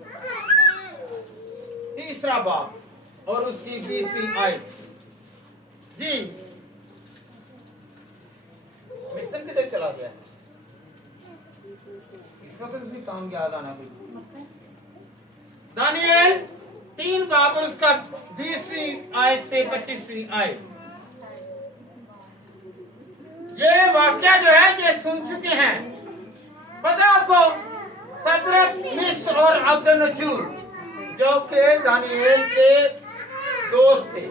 3 बाब और उसकी 20वीं आयत। जी मिशन किधर चला गया? इस वक्त उसी काम याद आना कोई। दानियल 3 बाब और उसका 20वीं आयत से 25वीं आयत। ये वाक्य जो है ये सुन चुके हैं। पता आपको सदरक, मिस्र और अब्दुन्नजूर जो के दानियल के दोस्त थे।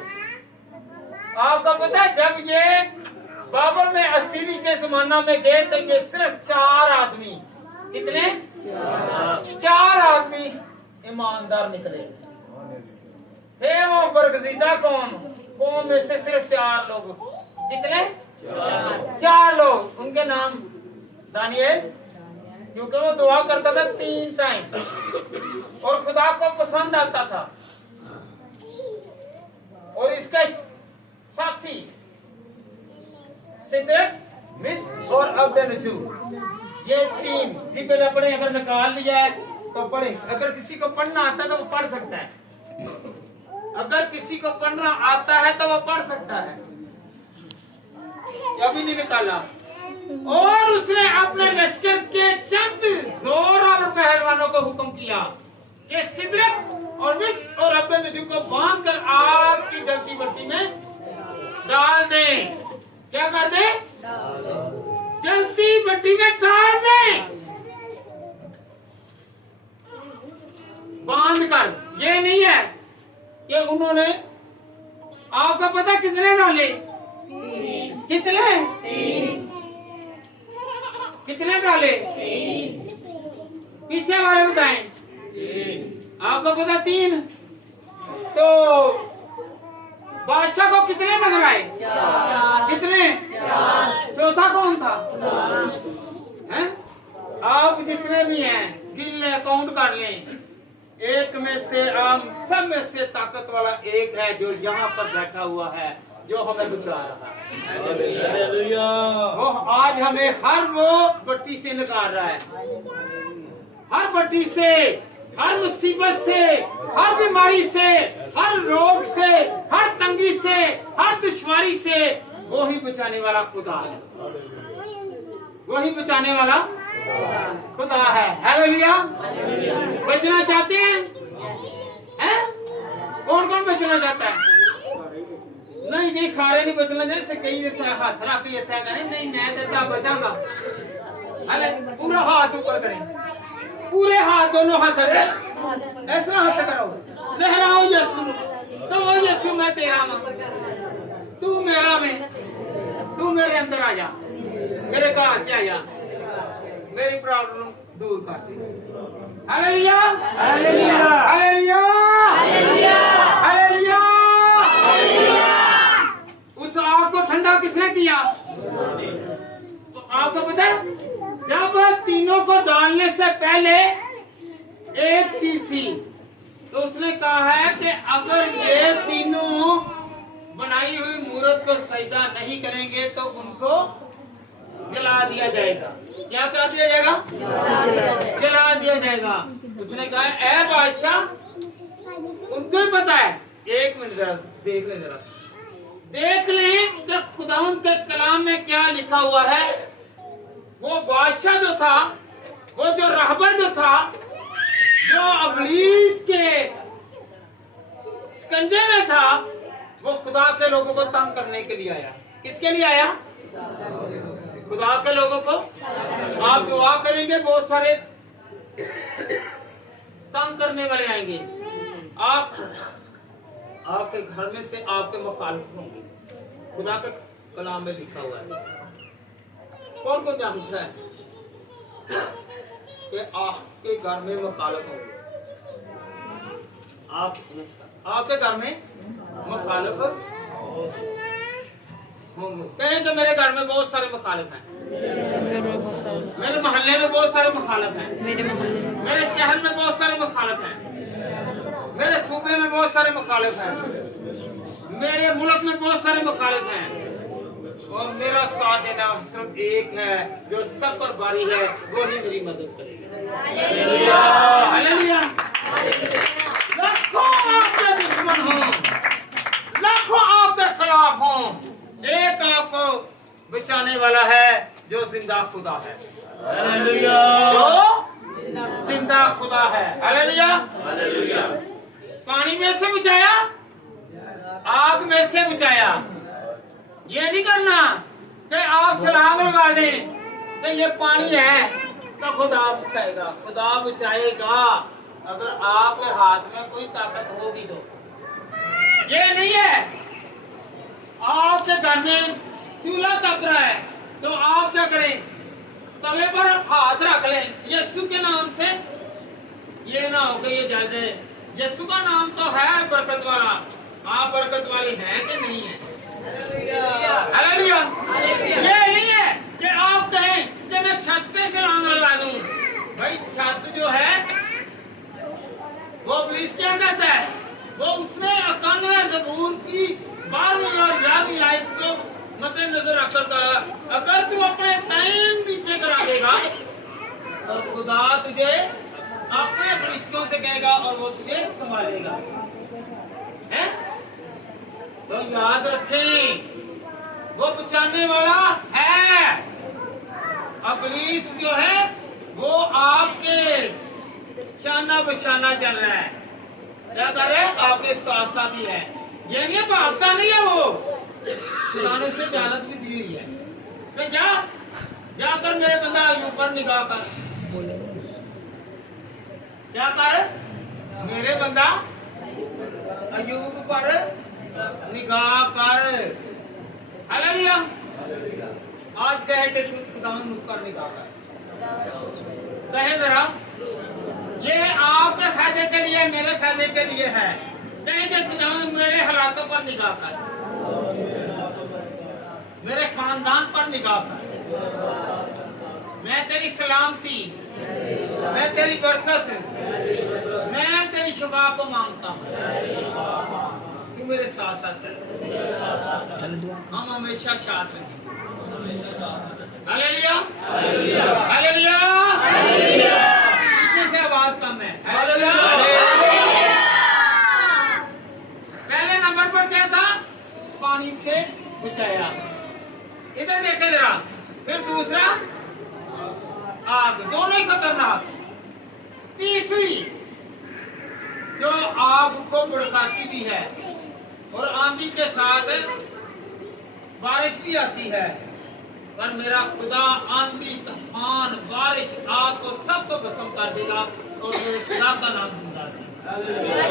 आपको पता है जब ये बाबर में असीरी के जमाना में गए तो ये सिर्फ 4 आदमी, कितने? 4 आदमी ईमानदार निकले थे। वो बरगजीदा कौम में से सिर्फ 4 लोग, कितने? 4 लोग। उनके नाम दानियल, क्योंकि वो दुआ करता था 3 टाइम और खुदा को पसंद आता था। और इसका साथी सिदरक, मिस्र और अब्दुन्नजूर, ये 3 रिपे अपने अगर निकाल लिया है तो पढ़े। अगर किसी को पढ़ना आता है तो वो पढ़ सकता है। अगर किसी को पढ़ना आता है तो वो पढ़ सकता है। अभी नहीं निकाला। और उसने अपने लश्कर के चंद जोरावर पहलवानों को हुक्म किया कि सिदरक और मिस्र और अब्दुन्नजूर को बांधकर आग की जलती भट्टी में डाल दें। क्या कर दे? जलती भट्टी में डाल दे, बांध कर। ये नहीं है कि उन्होंने, आपको पता कितने डाले? कितने? कितने डाले? पीछे वाले बताएं। आपको पता 3। तो बादशाह को कितने नजर आए? कितने? चौथा कौन था? हैं? आप जितने भी हैं गिन ले, काउंट कर लें। एक में से हम सब में से ताकत वाला एक है जो यहाँ पर बैठा हुआ है, जो हमें बचा रहा है। वो आज हमें हर वो भट्टी से निकाल रहा है, हर भट्टी से, हर मुसीबत से, हर बीमारी से, हर रोग से, हर तंगी से, हर दुश्वारी से। वो ही बचाने वाला खुदा है, वही बचाने वाला खुदा है। हालेलुया। बचना चाहते हैं? हैं? कौन कौन बचना चाहता है? नहीं जी, सारे नहीं बचना चाहते। कई हाथ रख के ऐसा करें, नहीं मैं देता बचाऊंगा। अरे पूरा हाथ ऊपर करें, पूरे हाथ, दोनों हाथ ऐसा हाथ करो, लहराओ यीशु, तो वो यीशु मैं तेरा मां, तू मेरा में, तू मेरे अंदर आ जा, मेरे घर आ जा, मेरी प्रॉब्लम दूर कर दे। Hallelujah, hallelujah, hallelujah, hallelujah, hallelujah. उस आग को ठंडा किसने किया? आपको पता है जब तीनों को डालने से पहले एक चीज थी, तो उसने कहा है कि अगर ये तीनों बनाई हुई मूर्त को सजदा नहीं करेंगे तो उनको जला दिया जाएगा। क्या कर दिया जाएगा? जला दिया जाएगा। उसने कहा ऐ बादशाह, उनको ही पता है। एक मिनट जरा देख ले, जरा देख लें कि खुदावंद के कलाम में क्या लिखा हुआ है। वो बादशाह जो था, वो जो रहबर जो था, जो इब्लीस के शिकंजे में था, वो खुदा के लोगों को तंग करने के लिए आया। किसके लिए आया? खुदा के लोगों को। आप दुआ करेंगे, बहुत सारे तंग करने वाले आएंगे। आपके घर में से आपके मुखालिफ होंगे। खुदा के कलाम में लिखा हुआ है। कौन कौन जानता है कि आपके घर में मुखालिफ होंगे? आपके घर में मुखालिफ होंगे। कहें तो मेरे घर में बहुत सारे मुखालिफ हैं, मेरे मोहल्ले में बहुत सारे मुखालिफ हैं, मेरे शहर में बहुत सारे मुखालिफ हैं, मेरे सूबे में बहुत सारे मुखालिफ हैं, मेरे मुल्क में बहुत सारे मुखालिफ हैं। और मेरा साथ देना सिर्फ एक है जो सब पर बारी है, वो ही मेरी मदद करेगा। हालेलुया। लाखों आपके दुश्मन हों, लाखों आपके खिलाफ हों, एक आपको बचाने वाला है जो जिंदा खुदा है। हालेलुया। जो जिंदा खुदा है। हालेलुया। हालेलुया। पानी में से बचाया, आग में से बचाया। ये नहीं करना कि आप छलांग लगा दें कि ये पानी है तो खुदा बचाएगा। खुदा बचाएगा अगर आपके हाथ में कोई ताकत होगी तो। ये नहीं है आपके घर में चूल्हा तप रहा है तो आप क्या करें, तवे पर हाथ रख लें यीशु के नाम से। ये ना हो कि ये जल जाए। यीशु का नाम तो है बरकत वाला। आप बरकत वाली हैं कि नहीं है? हालेलुया। ये नहीं है कि आप कहें कि मैं छत पे छलांग लगा दूं। भाई छत जो है वो पुलिस क्या कहता है, वो उसने अकानवे ज़बूर की 12वीं और 11वीं आयत को मद्देनजर रखकर कहा, अगर तू अपने टाइम नीचे करा देगा तो खुदा तुझे अपने फरिश्तों से कहेगा और वो तुझे संभालेगा। हैं? तो याद रखें वो बचाने वाला है। इब्लीस जो है वो आपके शाना बशाना चल रहा है। क्या कर रहे हैं? आपके साथ साथ ही है। ये नहीं भागता नहीं है, वो खुदा से जानत भी दी हुई है। तो जाकर मेरे बंदा अय्यूब पर निगाह कर। क्या कर? मेरे बंदा अय्यूब पर निगाह कर। हालेलुया। आज कहे कि खुदा पर निगाह कर। कहे जरा, ये आपके फायदे के लिए, मेरे फायदे के लिए है। कहे कि खुदा मेरे हालातों पर निगाह कर, मेरे खानदान पर निगाह कर। मैं तेरी सलामती, मैं तेरी बरकत, मैं तेरी शिफा को मांगता हूँ। तू मेरे साथ साथ चल, हम हमेशा साथ रहेंगे। हालेलुया। हालेलुया। पीछे से आवाज कम है। पहले नंबर पर क्या था? पानी से बचाया। इधर देखे जरा। फिर दूसरा आग, दोनों ही खतरनाक। तीसरी जो आग को भड़काती भी है और आंधी के साथ बारिश भी आती है, पर मेरा खुदा आंधी, तूफान, बारिश, आग को सबको खत्म कर देगा और मेरे खुदा का नाम जिंदा रहेगा।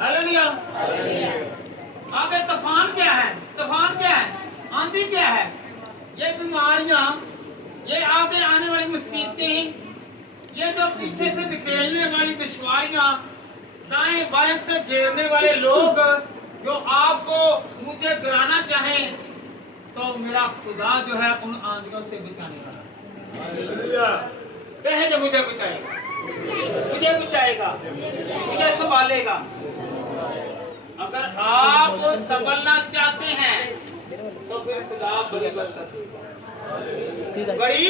हालेलुया। आगे तूफान क्या है? तूफान क्या है? आंधी क्या है? ये बीमारियां, ये आगे आने वाली मुसीबतें, ये जो पीछे से धकेलने वाली दुश्वारियां, दाएं बाएं से घेरने वाले लोग जो आपको मुझे गिराना चाहें, तो मेरा खुदा जो है उन आंधियों से बचाने वाला है। कहे जो मुझे बचाएगा, मुझे बचाएगा, मुझे संभालेगा। अगर आप संभलना चाहते हैं तो फिर खुदा बड़ी बरकत देगा। बड़ी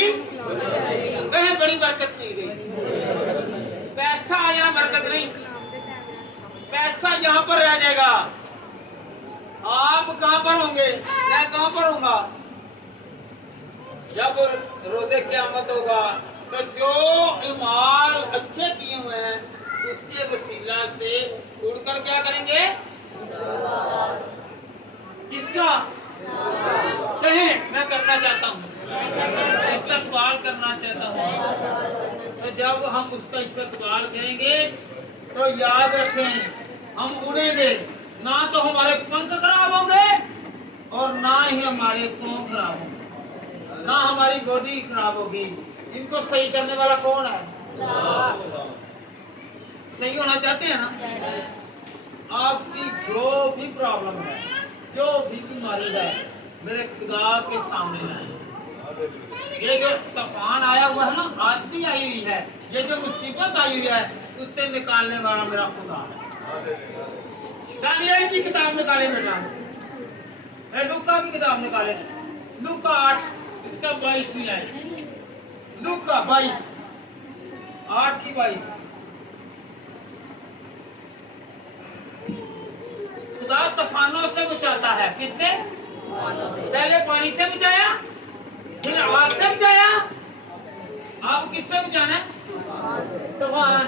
बरकत मिल गई। पैसा आया बरकत नहीं, पैसा यहाँ पर रह जाएगा। आप कहाँ पर होंगे, मैं कहाँ पर होऊंगा? जब रोजे क़यामत होगा तो जो इमाल अच्छे किए हुए हैं उसके वसीला से उड़कर क्या करेंगे? किसका? कहें मैं करना चाहता हूँ, इस्तकबाल करना चाहता हूँ। तो जब हम उसका इस्तकबाल करेंगे तो याद रखें हम उड़ेंगे, ना तो हमारे पंख खराब होंगे और ना ही हमारे पाँव खराब होंगे, ना हमारी बॉडी खराब होगी। इनको सही करने वाला कौन है? सही होना चाहते हैं ना? आपकी जो भी प्रॉब्लम है, जो भी बीमारी है, मेरे खुदा के सामने है। ये जो तूफान आया हुआ है ना, आदमी आई हुई है, ये जो मुसीबत आई हुई है, उससे निकालने वाला मेरा खुदा है। दानियल की किताब निकाले बेटा, लूका की किताब निकाले, लूका 8 इसका 22वीं लाइन, लूका 22 8 की 22। खुदा तूफानों से बचाता है। किससे? पहले पानी से बचाया, फिर आग से बचाया, अब किससे बचाना है? तूफान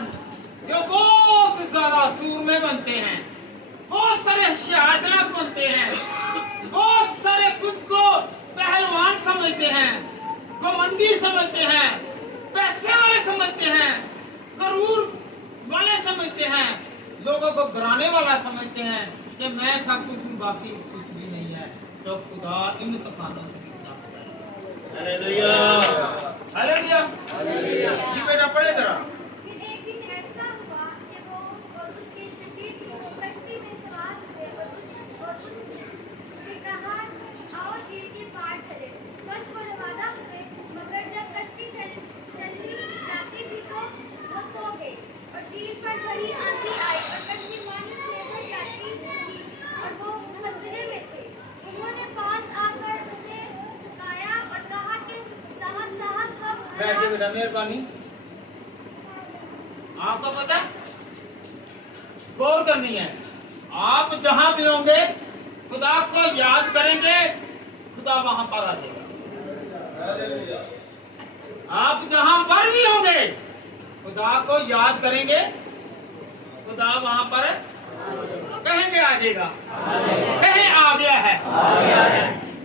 जो बहुत ज्यादा सूरमे बनते हैं, बहुत सारे होशियार बनते हैं, बहुत सारे खुद को पहलवान समझते हैं, घमंडी समझते हैं, पैसे वाले समझते हैं, करूर वाले समझते हैं, लोगों को गिराने वाला समझते हैं कि मैं सब कुछ हूँ, बाकी कुछ भी नहीं है। तो खुदा इन तूफानों से हालेलुया, हालेलुया, ये बेटा पढ़े जरा। एक दिन ऐसा हुआ कि वो और उसके शकील कश्ती में सवार हुए और उनसे कहा आओ झील के पार चले। बस वो रवाना हुए, मगर जब कश्ती चली जाती थी तो वो सो गए और झील पर बड़ी आंधी आई और कश्ती पानी से भर जाती थी और वो खतरे में थे। उन्होंने पास आकर उसे झुकाया और कहा कि साहब साहब हम बैठिए बेटा, मेहरबानी। आपको पता है, गौर करनी है। आप जहां भी होंगे खुदा को याद करेंगे, खुदा वहां पर आ जाएगा। आप जहां पर भी होंगे खुदा को याद करेंगे, खुदा वहां पर कहेंगे आ जाएगा, कहीं आ गया है।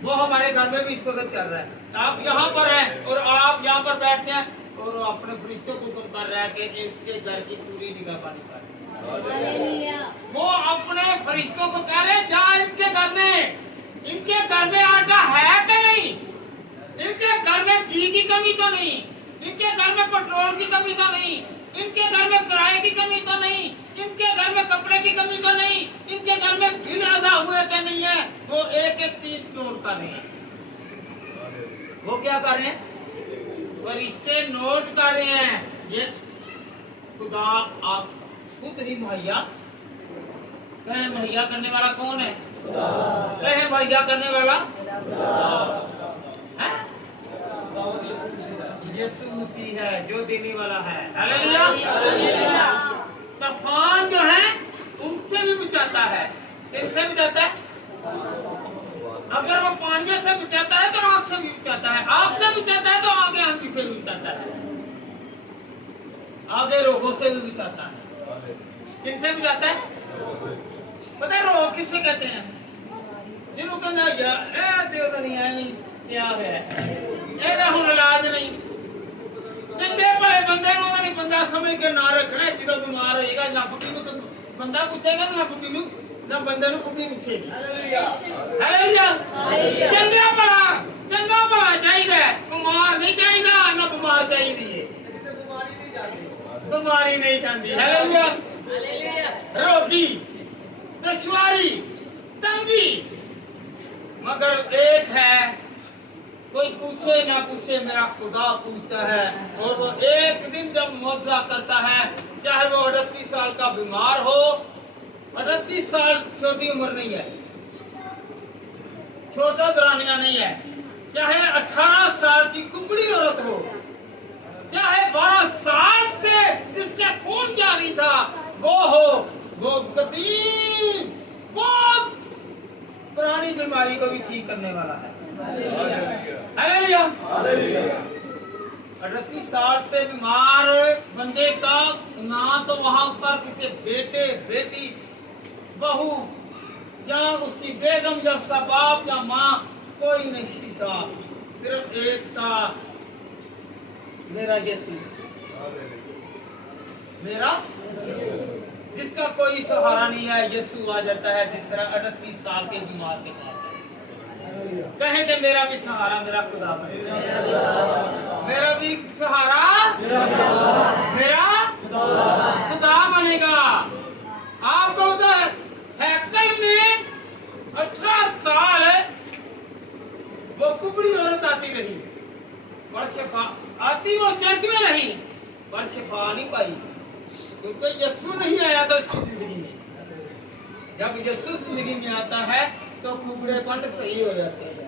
वो हमारे घर में भी इस वक्त चल रहा है। आप यहाँ पर हैं और आप यहाँ पर बैठते हैं और अपने फरिश्तों को हुक्म कर रहा है कि इसके घर की पूरी निगरानी कर। वो अपने फरिश्तों को कह रहे जा इनके घर में आटा है कि नहीं, इनके घर में घी की कमी तो नहीं, इनके घर में पेट्रोल की कमी तो नहीं, इनके घर में किराए की कमी तो नहीं, इनके घर में कपड़े की कमी तो नहीं, इनके घर में बिल आधा हुए कि नहीं है। वो एक एक चीज नोट कर रहे हैं। वो क्या कर रहे हैं? फरिश्ते नोट कर रहे हैं। ये खुदा आप खुद ही मुहैया कहें, मुहैया करने वाला कौन है? कहें मुहैया करने वाला है यीशु मसीह है, जो देने वाला है। हालेलुया। तूफान जो है उनसे भी बचाता है। किससे बचाता है? अगर वो पानी से बचाता है तो आग से भी बचाता है, आग से बचाता है तो आगे आंधी से भी बचाता है, आगे रोगों से भी बचाता है। किनसे बचाता है? पता है रोग किससे कहते हैं? जिन्हों कहना यार नहीं है, नहीं क्या है हूं इलाज नहीं। चंगे भले बंदे नहीं बंदा समझ के ना रखना, जो बीमार होएगा ना बुढ़ी को बंदा पूछेगा, ना बुढ़ी नु ना बंदे नु बुढ़ी पूछेगी। हालेलुया। चंगा भला चाहिए, बीमार नहीं चाहिए, ना बीमार चाहिए, बीमारी नहीं चाहती। हालेलुया। रोगी, दुश्वारी, तंगी, मगर एक है कोई पूछे ना पूछे, मेरा खुदा पूछता है। और वो एक दिन जब मौजज़ा करता है, चाहे वो 38 साल का बीमार हो, 38 साल छोटी उम्र नहीं है, छोटा दरानिया नहीं है, चाहे 18 साल की कुबड़ी औरत हो, चाहे 12 साल से जिसका खून जारी था वो हो, वो कदीम बहुत पुरानी बीमारी को भी ठीक करने वाला है। हालेलुया। 38 साल से बीमार बंदे का ना तो वहां पर किसी बेटे बेटी बहू या उसकी बेगम या उसका बाप या माँ कोई नहीं था, सिर्फ एक था, मेरा यीशु, मेरा जिसका कोई सहारा नहीं है। यीशु आ जाता है जिस तरह 38 साल के बीमार के पास कहें कि मेरा भी सहारा मेरा खुदा बनेगा, मेरा भी सहारा मेरा खुदा बनेगा। आपको उधर हैकल में 18 साल वो कुबड़ी औरत आती रही, पर शिफा आती वो चर्च में रही, पर शिफा नहीं पाई, क्योंकि यीशु नहीं आया था उसकी जिंदगी में। जब यीशु जिंदगी में आता है तो कुबड़ेपन सही हो जाते हैं।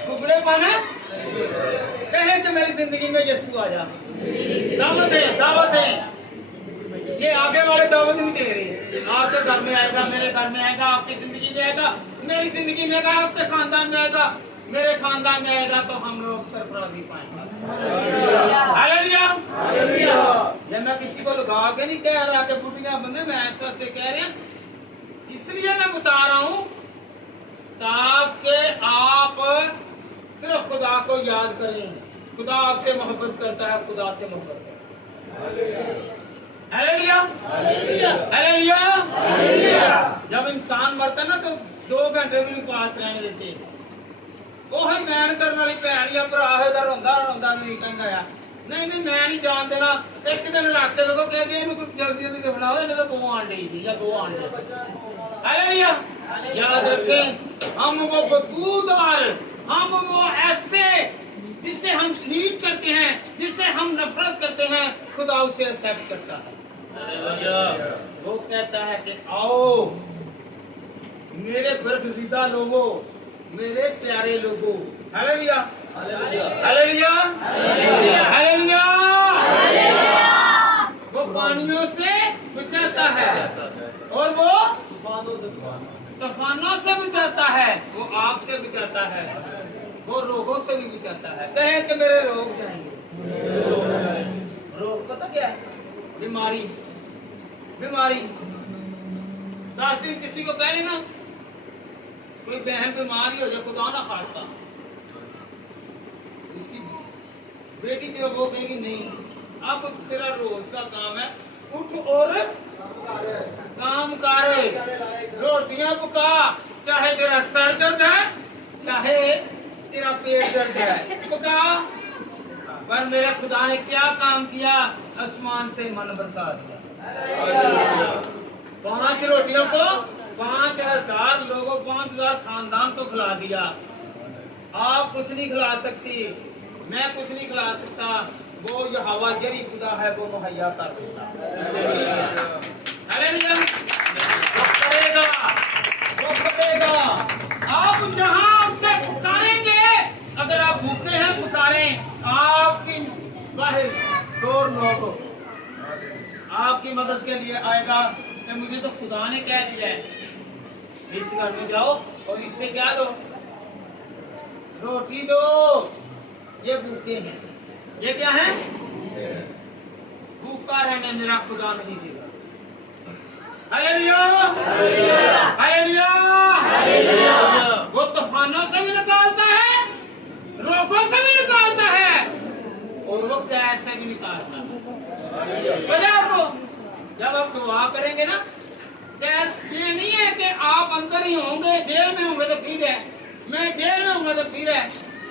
कुबड़ेपन कहे कि मेरी जिंदगी में यीशु आ जा। दावत है, ये आगे वाले दावत नहीं दे रहे। आपके घर में आएगा, मेरे घर में आएगा, आपकी जिंदगी में आएगा, मेरी जिंदगी में आएगा, आपके खानदान में आएगा, मेरे खानदान में आएगा, तो हम लोग सरफराजी पाएंगे। हालेलुया। ये मैं किसी को लगा के नहीं कह रहा कि बुढ़िया बंदे, मैं ऐसा से कह रहे हैं, इसलिए मैं बता रहा हूं ताकि आप सिर्फ खुदा को याद करें। खुदा आपसे मोहब्बत करता है, खुदा से मोहब्बत करता है। हालेलुया। जब इंसान मरता है ना तो 2 घंटे भी पास रहने देते, ਉਹੀ ਮੈਨ ਕਰਨ ਵਾਲੀ ਭੈਣ ਜਾਂ ਭਰਾ ਹੋਏਗਾ, ਰੋਂਦਾ ਨਹੀਂ ਕਹਿੰਦਾ ਆ नहीं मैं नहीं जान देना। एक दिन रख के देखो कह के इनको जल्दी जल्दी बनाओ, नहीं तो वो आंडे ही या वो आंडे। हालेलुया। याद रखें, हम वो बदबूदार, हम वो ऐसे जिससे हम हीट करते हैं, जिससे हम नफरत करते हैं, खुदा उसे एक्सेप्ट करता है। वो कहता है कि आओ मेरे बरगज़ीदा लोगों, मेरे प्यारे लोगों। हालेलुया। हालेलुया। हालेलुया। वो पानियों से बचाता है और वो तूफानों से बचाता है, वो आग से बचाता है, वो रोगों से भी बचाता है। कहे कि मेरे रोग जाएंगे। रोग पता क्या है? बीमारी। किसी को कह लेना कोई बहन बीमारी हो जाए, खुदा ना खास्ता, उसकी बेटी जो वो कहेगी नहीं, अब तेरा रोज का काम है, उठ और काम कर, रोटियां पका, चाहे तेरा सर दर्द है, चाहे तेरा पेट दर्द है, पका। पर मेरे खुदा ने क्या काम किया? आसमान से मन बरसा दिया। 5 रोटियों को 5000 लोगों, 5000 खानदान को खिला दिया। आप कुछ नहीं खिला सकती, मैं कुछ नहीं खिला सकता, वो यहोवा जरी खुदा है, वो मुहैया कर देता है। हालेलुया। वो करेगा। आप जहां उससे पुकारेंगे, अगर आप भूखे हैं पुकारें, आपकी बाहर डोर नॉक आपकी मदद के लिए आएगा कि मुझे तो खुदा ने कह दिया है, इस घर में जाओ और इससे क्या दो, रोटी दो। ये भूखे हैं, ये क्या है? भूखा रहने मेरा खुदा नहीं देगा। हालेलुया। हालेलुया। वो तूफानों से भी निकालता है, रोगों से भी निकालता है, और वो कैद से भी निकालता है। पता आपको, जब आप दुआ करेंगे ना, ये नहीं है कि आप अंदर ही होंगे, जेल में होंगे तो फिर है, मैं जेल में होंगे तो फिर है,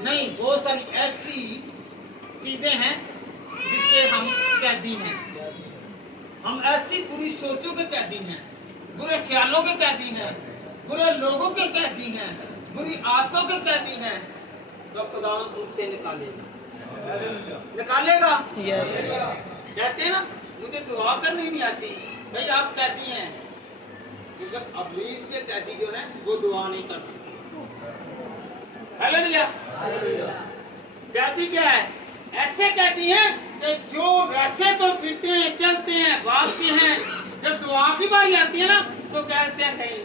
नहीं। बहुत सारी ऐसी चीजें हैं जिसके हम कैदी हैं, हम ऐसी बुरी सोचों के कैदी हैं, बुरे ख्यालों के कैदी हैं, बुरे लोगों के कैदी हैं, बुरी आदतों के कैदी हैं, तो खुदा तुमसे निकालेगा। यस। कहते हैं ना मुझे दुआ करनी नहीं आती, भाई आप कैदी हैं, मगर अबलीस के कैदी जो है वो दुआ नहीं कर सकते। हालेलुया। कैदी क्या है? ऐसे कैदी हैं कि जो वैसे तो फिरते हैं, चलते हैं, भागते हैं, जब दुआ की बारी आती है ना तो कहते हैं नहीं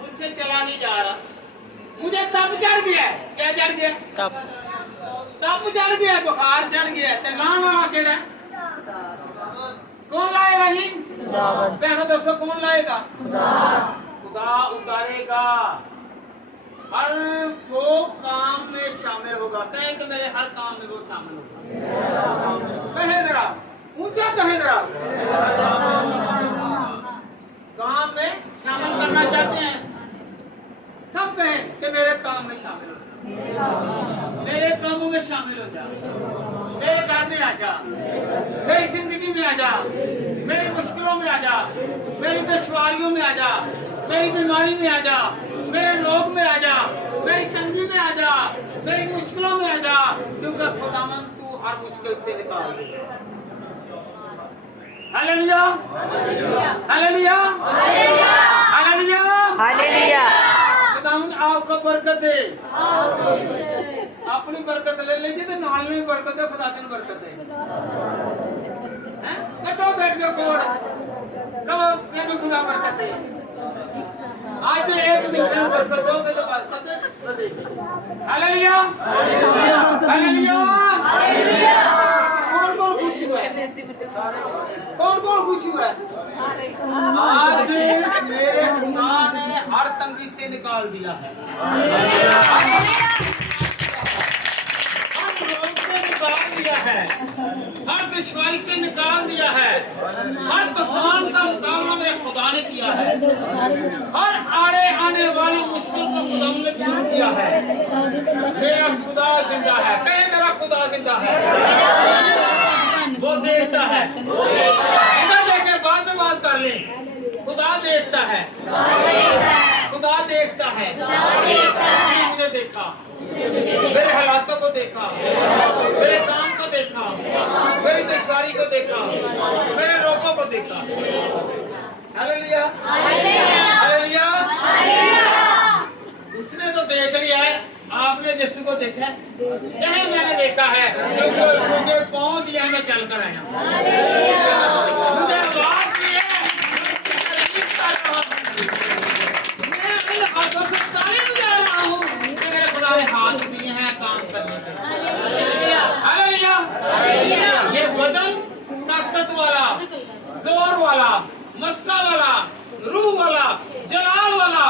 मुझसे चला नहीं जा रहा, मुझे तब चढ़ गया है। क्या चढ़ गया? तब चढ़ गया, बुखार चढ़ गया। तो लाना केड़ा कौन लाएगा? ही बहनों दोस्तों कौन लाएगा? खुदा उतारेगा, हर वो काम में शामिल होगा। कहे कि मेरे हर काम में वो शामिल होगा। कहे जरा ऊंचा, कहे जरा काम में शामिल करना चाहते हैं सब, कहें कि मेरे काम में शामिल हो, मेरे कामों में शामिल हो जा, मेरे घर में आ जा, मेरी जिंदगी में आ जा, मेरी मुश्किलों में आ जा, मेरी दुश्वारियों में आ जा, मेरी बीमारी में आ जा, मेरे रोग में आ जा, मेरी तंगी में आ जा, मेरी मुश्किलों में आ जा, क्योंकि खुदावन तू हर मुश्किल से निकाल देगा। Hallelujah, hallelujah, hallelujah, hallelujah. खुदावन आपको बरकत दे, अपनी बरकत ले लीजिए तो नाल में बरकत है, खुदा दिन बरकत है। कटो बैठ गए कोड़, कब तेन खुदा बरकत है। आज तो एक दूसरे बरकत हो तो बरकत है। Hallelujah, hallelujah. कौन कौन खुश हुआ है? कौन कौन खुश हुआ है? आज मेरे खुदा ने हर तंगी से निकाल दिया है, हर रोग से निकाल दिया है, हर दुश्वारी से निकाल दिया है, हर तूफान का मुकाबला मेरे खुदा ने किया है, हर आड़े आने वाली मुश्किल को खुदा ने दूर किया है। मेरा खुदा जिंदा है, कहे मेरा खुदा जिंदा है, वो देखता है। इधर देखे बाद में बात कर लें। खुदा देखता है, खुदा देखता है। मुझे देखा, मेरे हालातों को देखा, मेरे काम को देखा, मेरी दुश्वारी को देखा, मेरे रोगों को देखा। Hallelujah, hallelujah. उसने तो देख लिया है, आपने यीशु को देखा है? कहे मैंने देखा है, क्योंकि मुझे पाँव दिया है, मैं चल कर आया, मुझे आवाज दी है, मैं इन हाथों से ताली बजा रहा हूँ कि मेरे खुदा ने हाथ दिए हैं काम करने के। हालेलुया। ये बदन ताकत वाला, जोर वाला, मस्सा वाला, रूह वाला, जलाल वाला,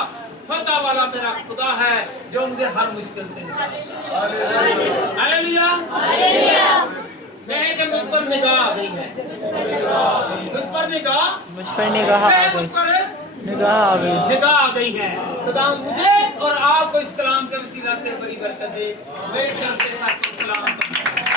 फतह वाला मेरा खुदा है जो मुझे हर मुश्किल से निकाले। Hallelujah, hallelujah. कहे कि मुझ पर निगाह आ गई है, मुझ पर निगाह आ गई है। खुदा मुझे और आपको इस कलाम के वसीला से बड़ी बरकत दे। मेरी तरफ से सलाम।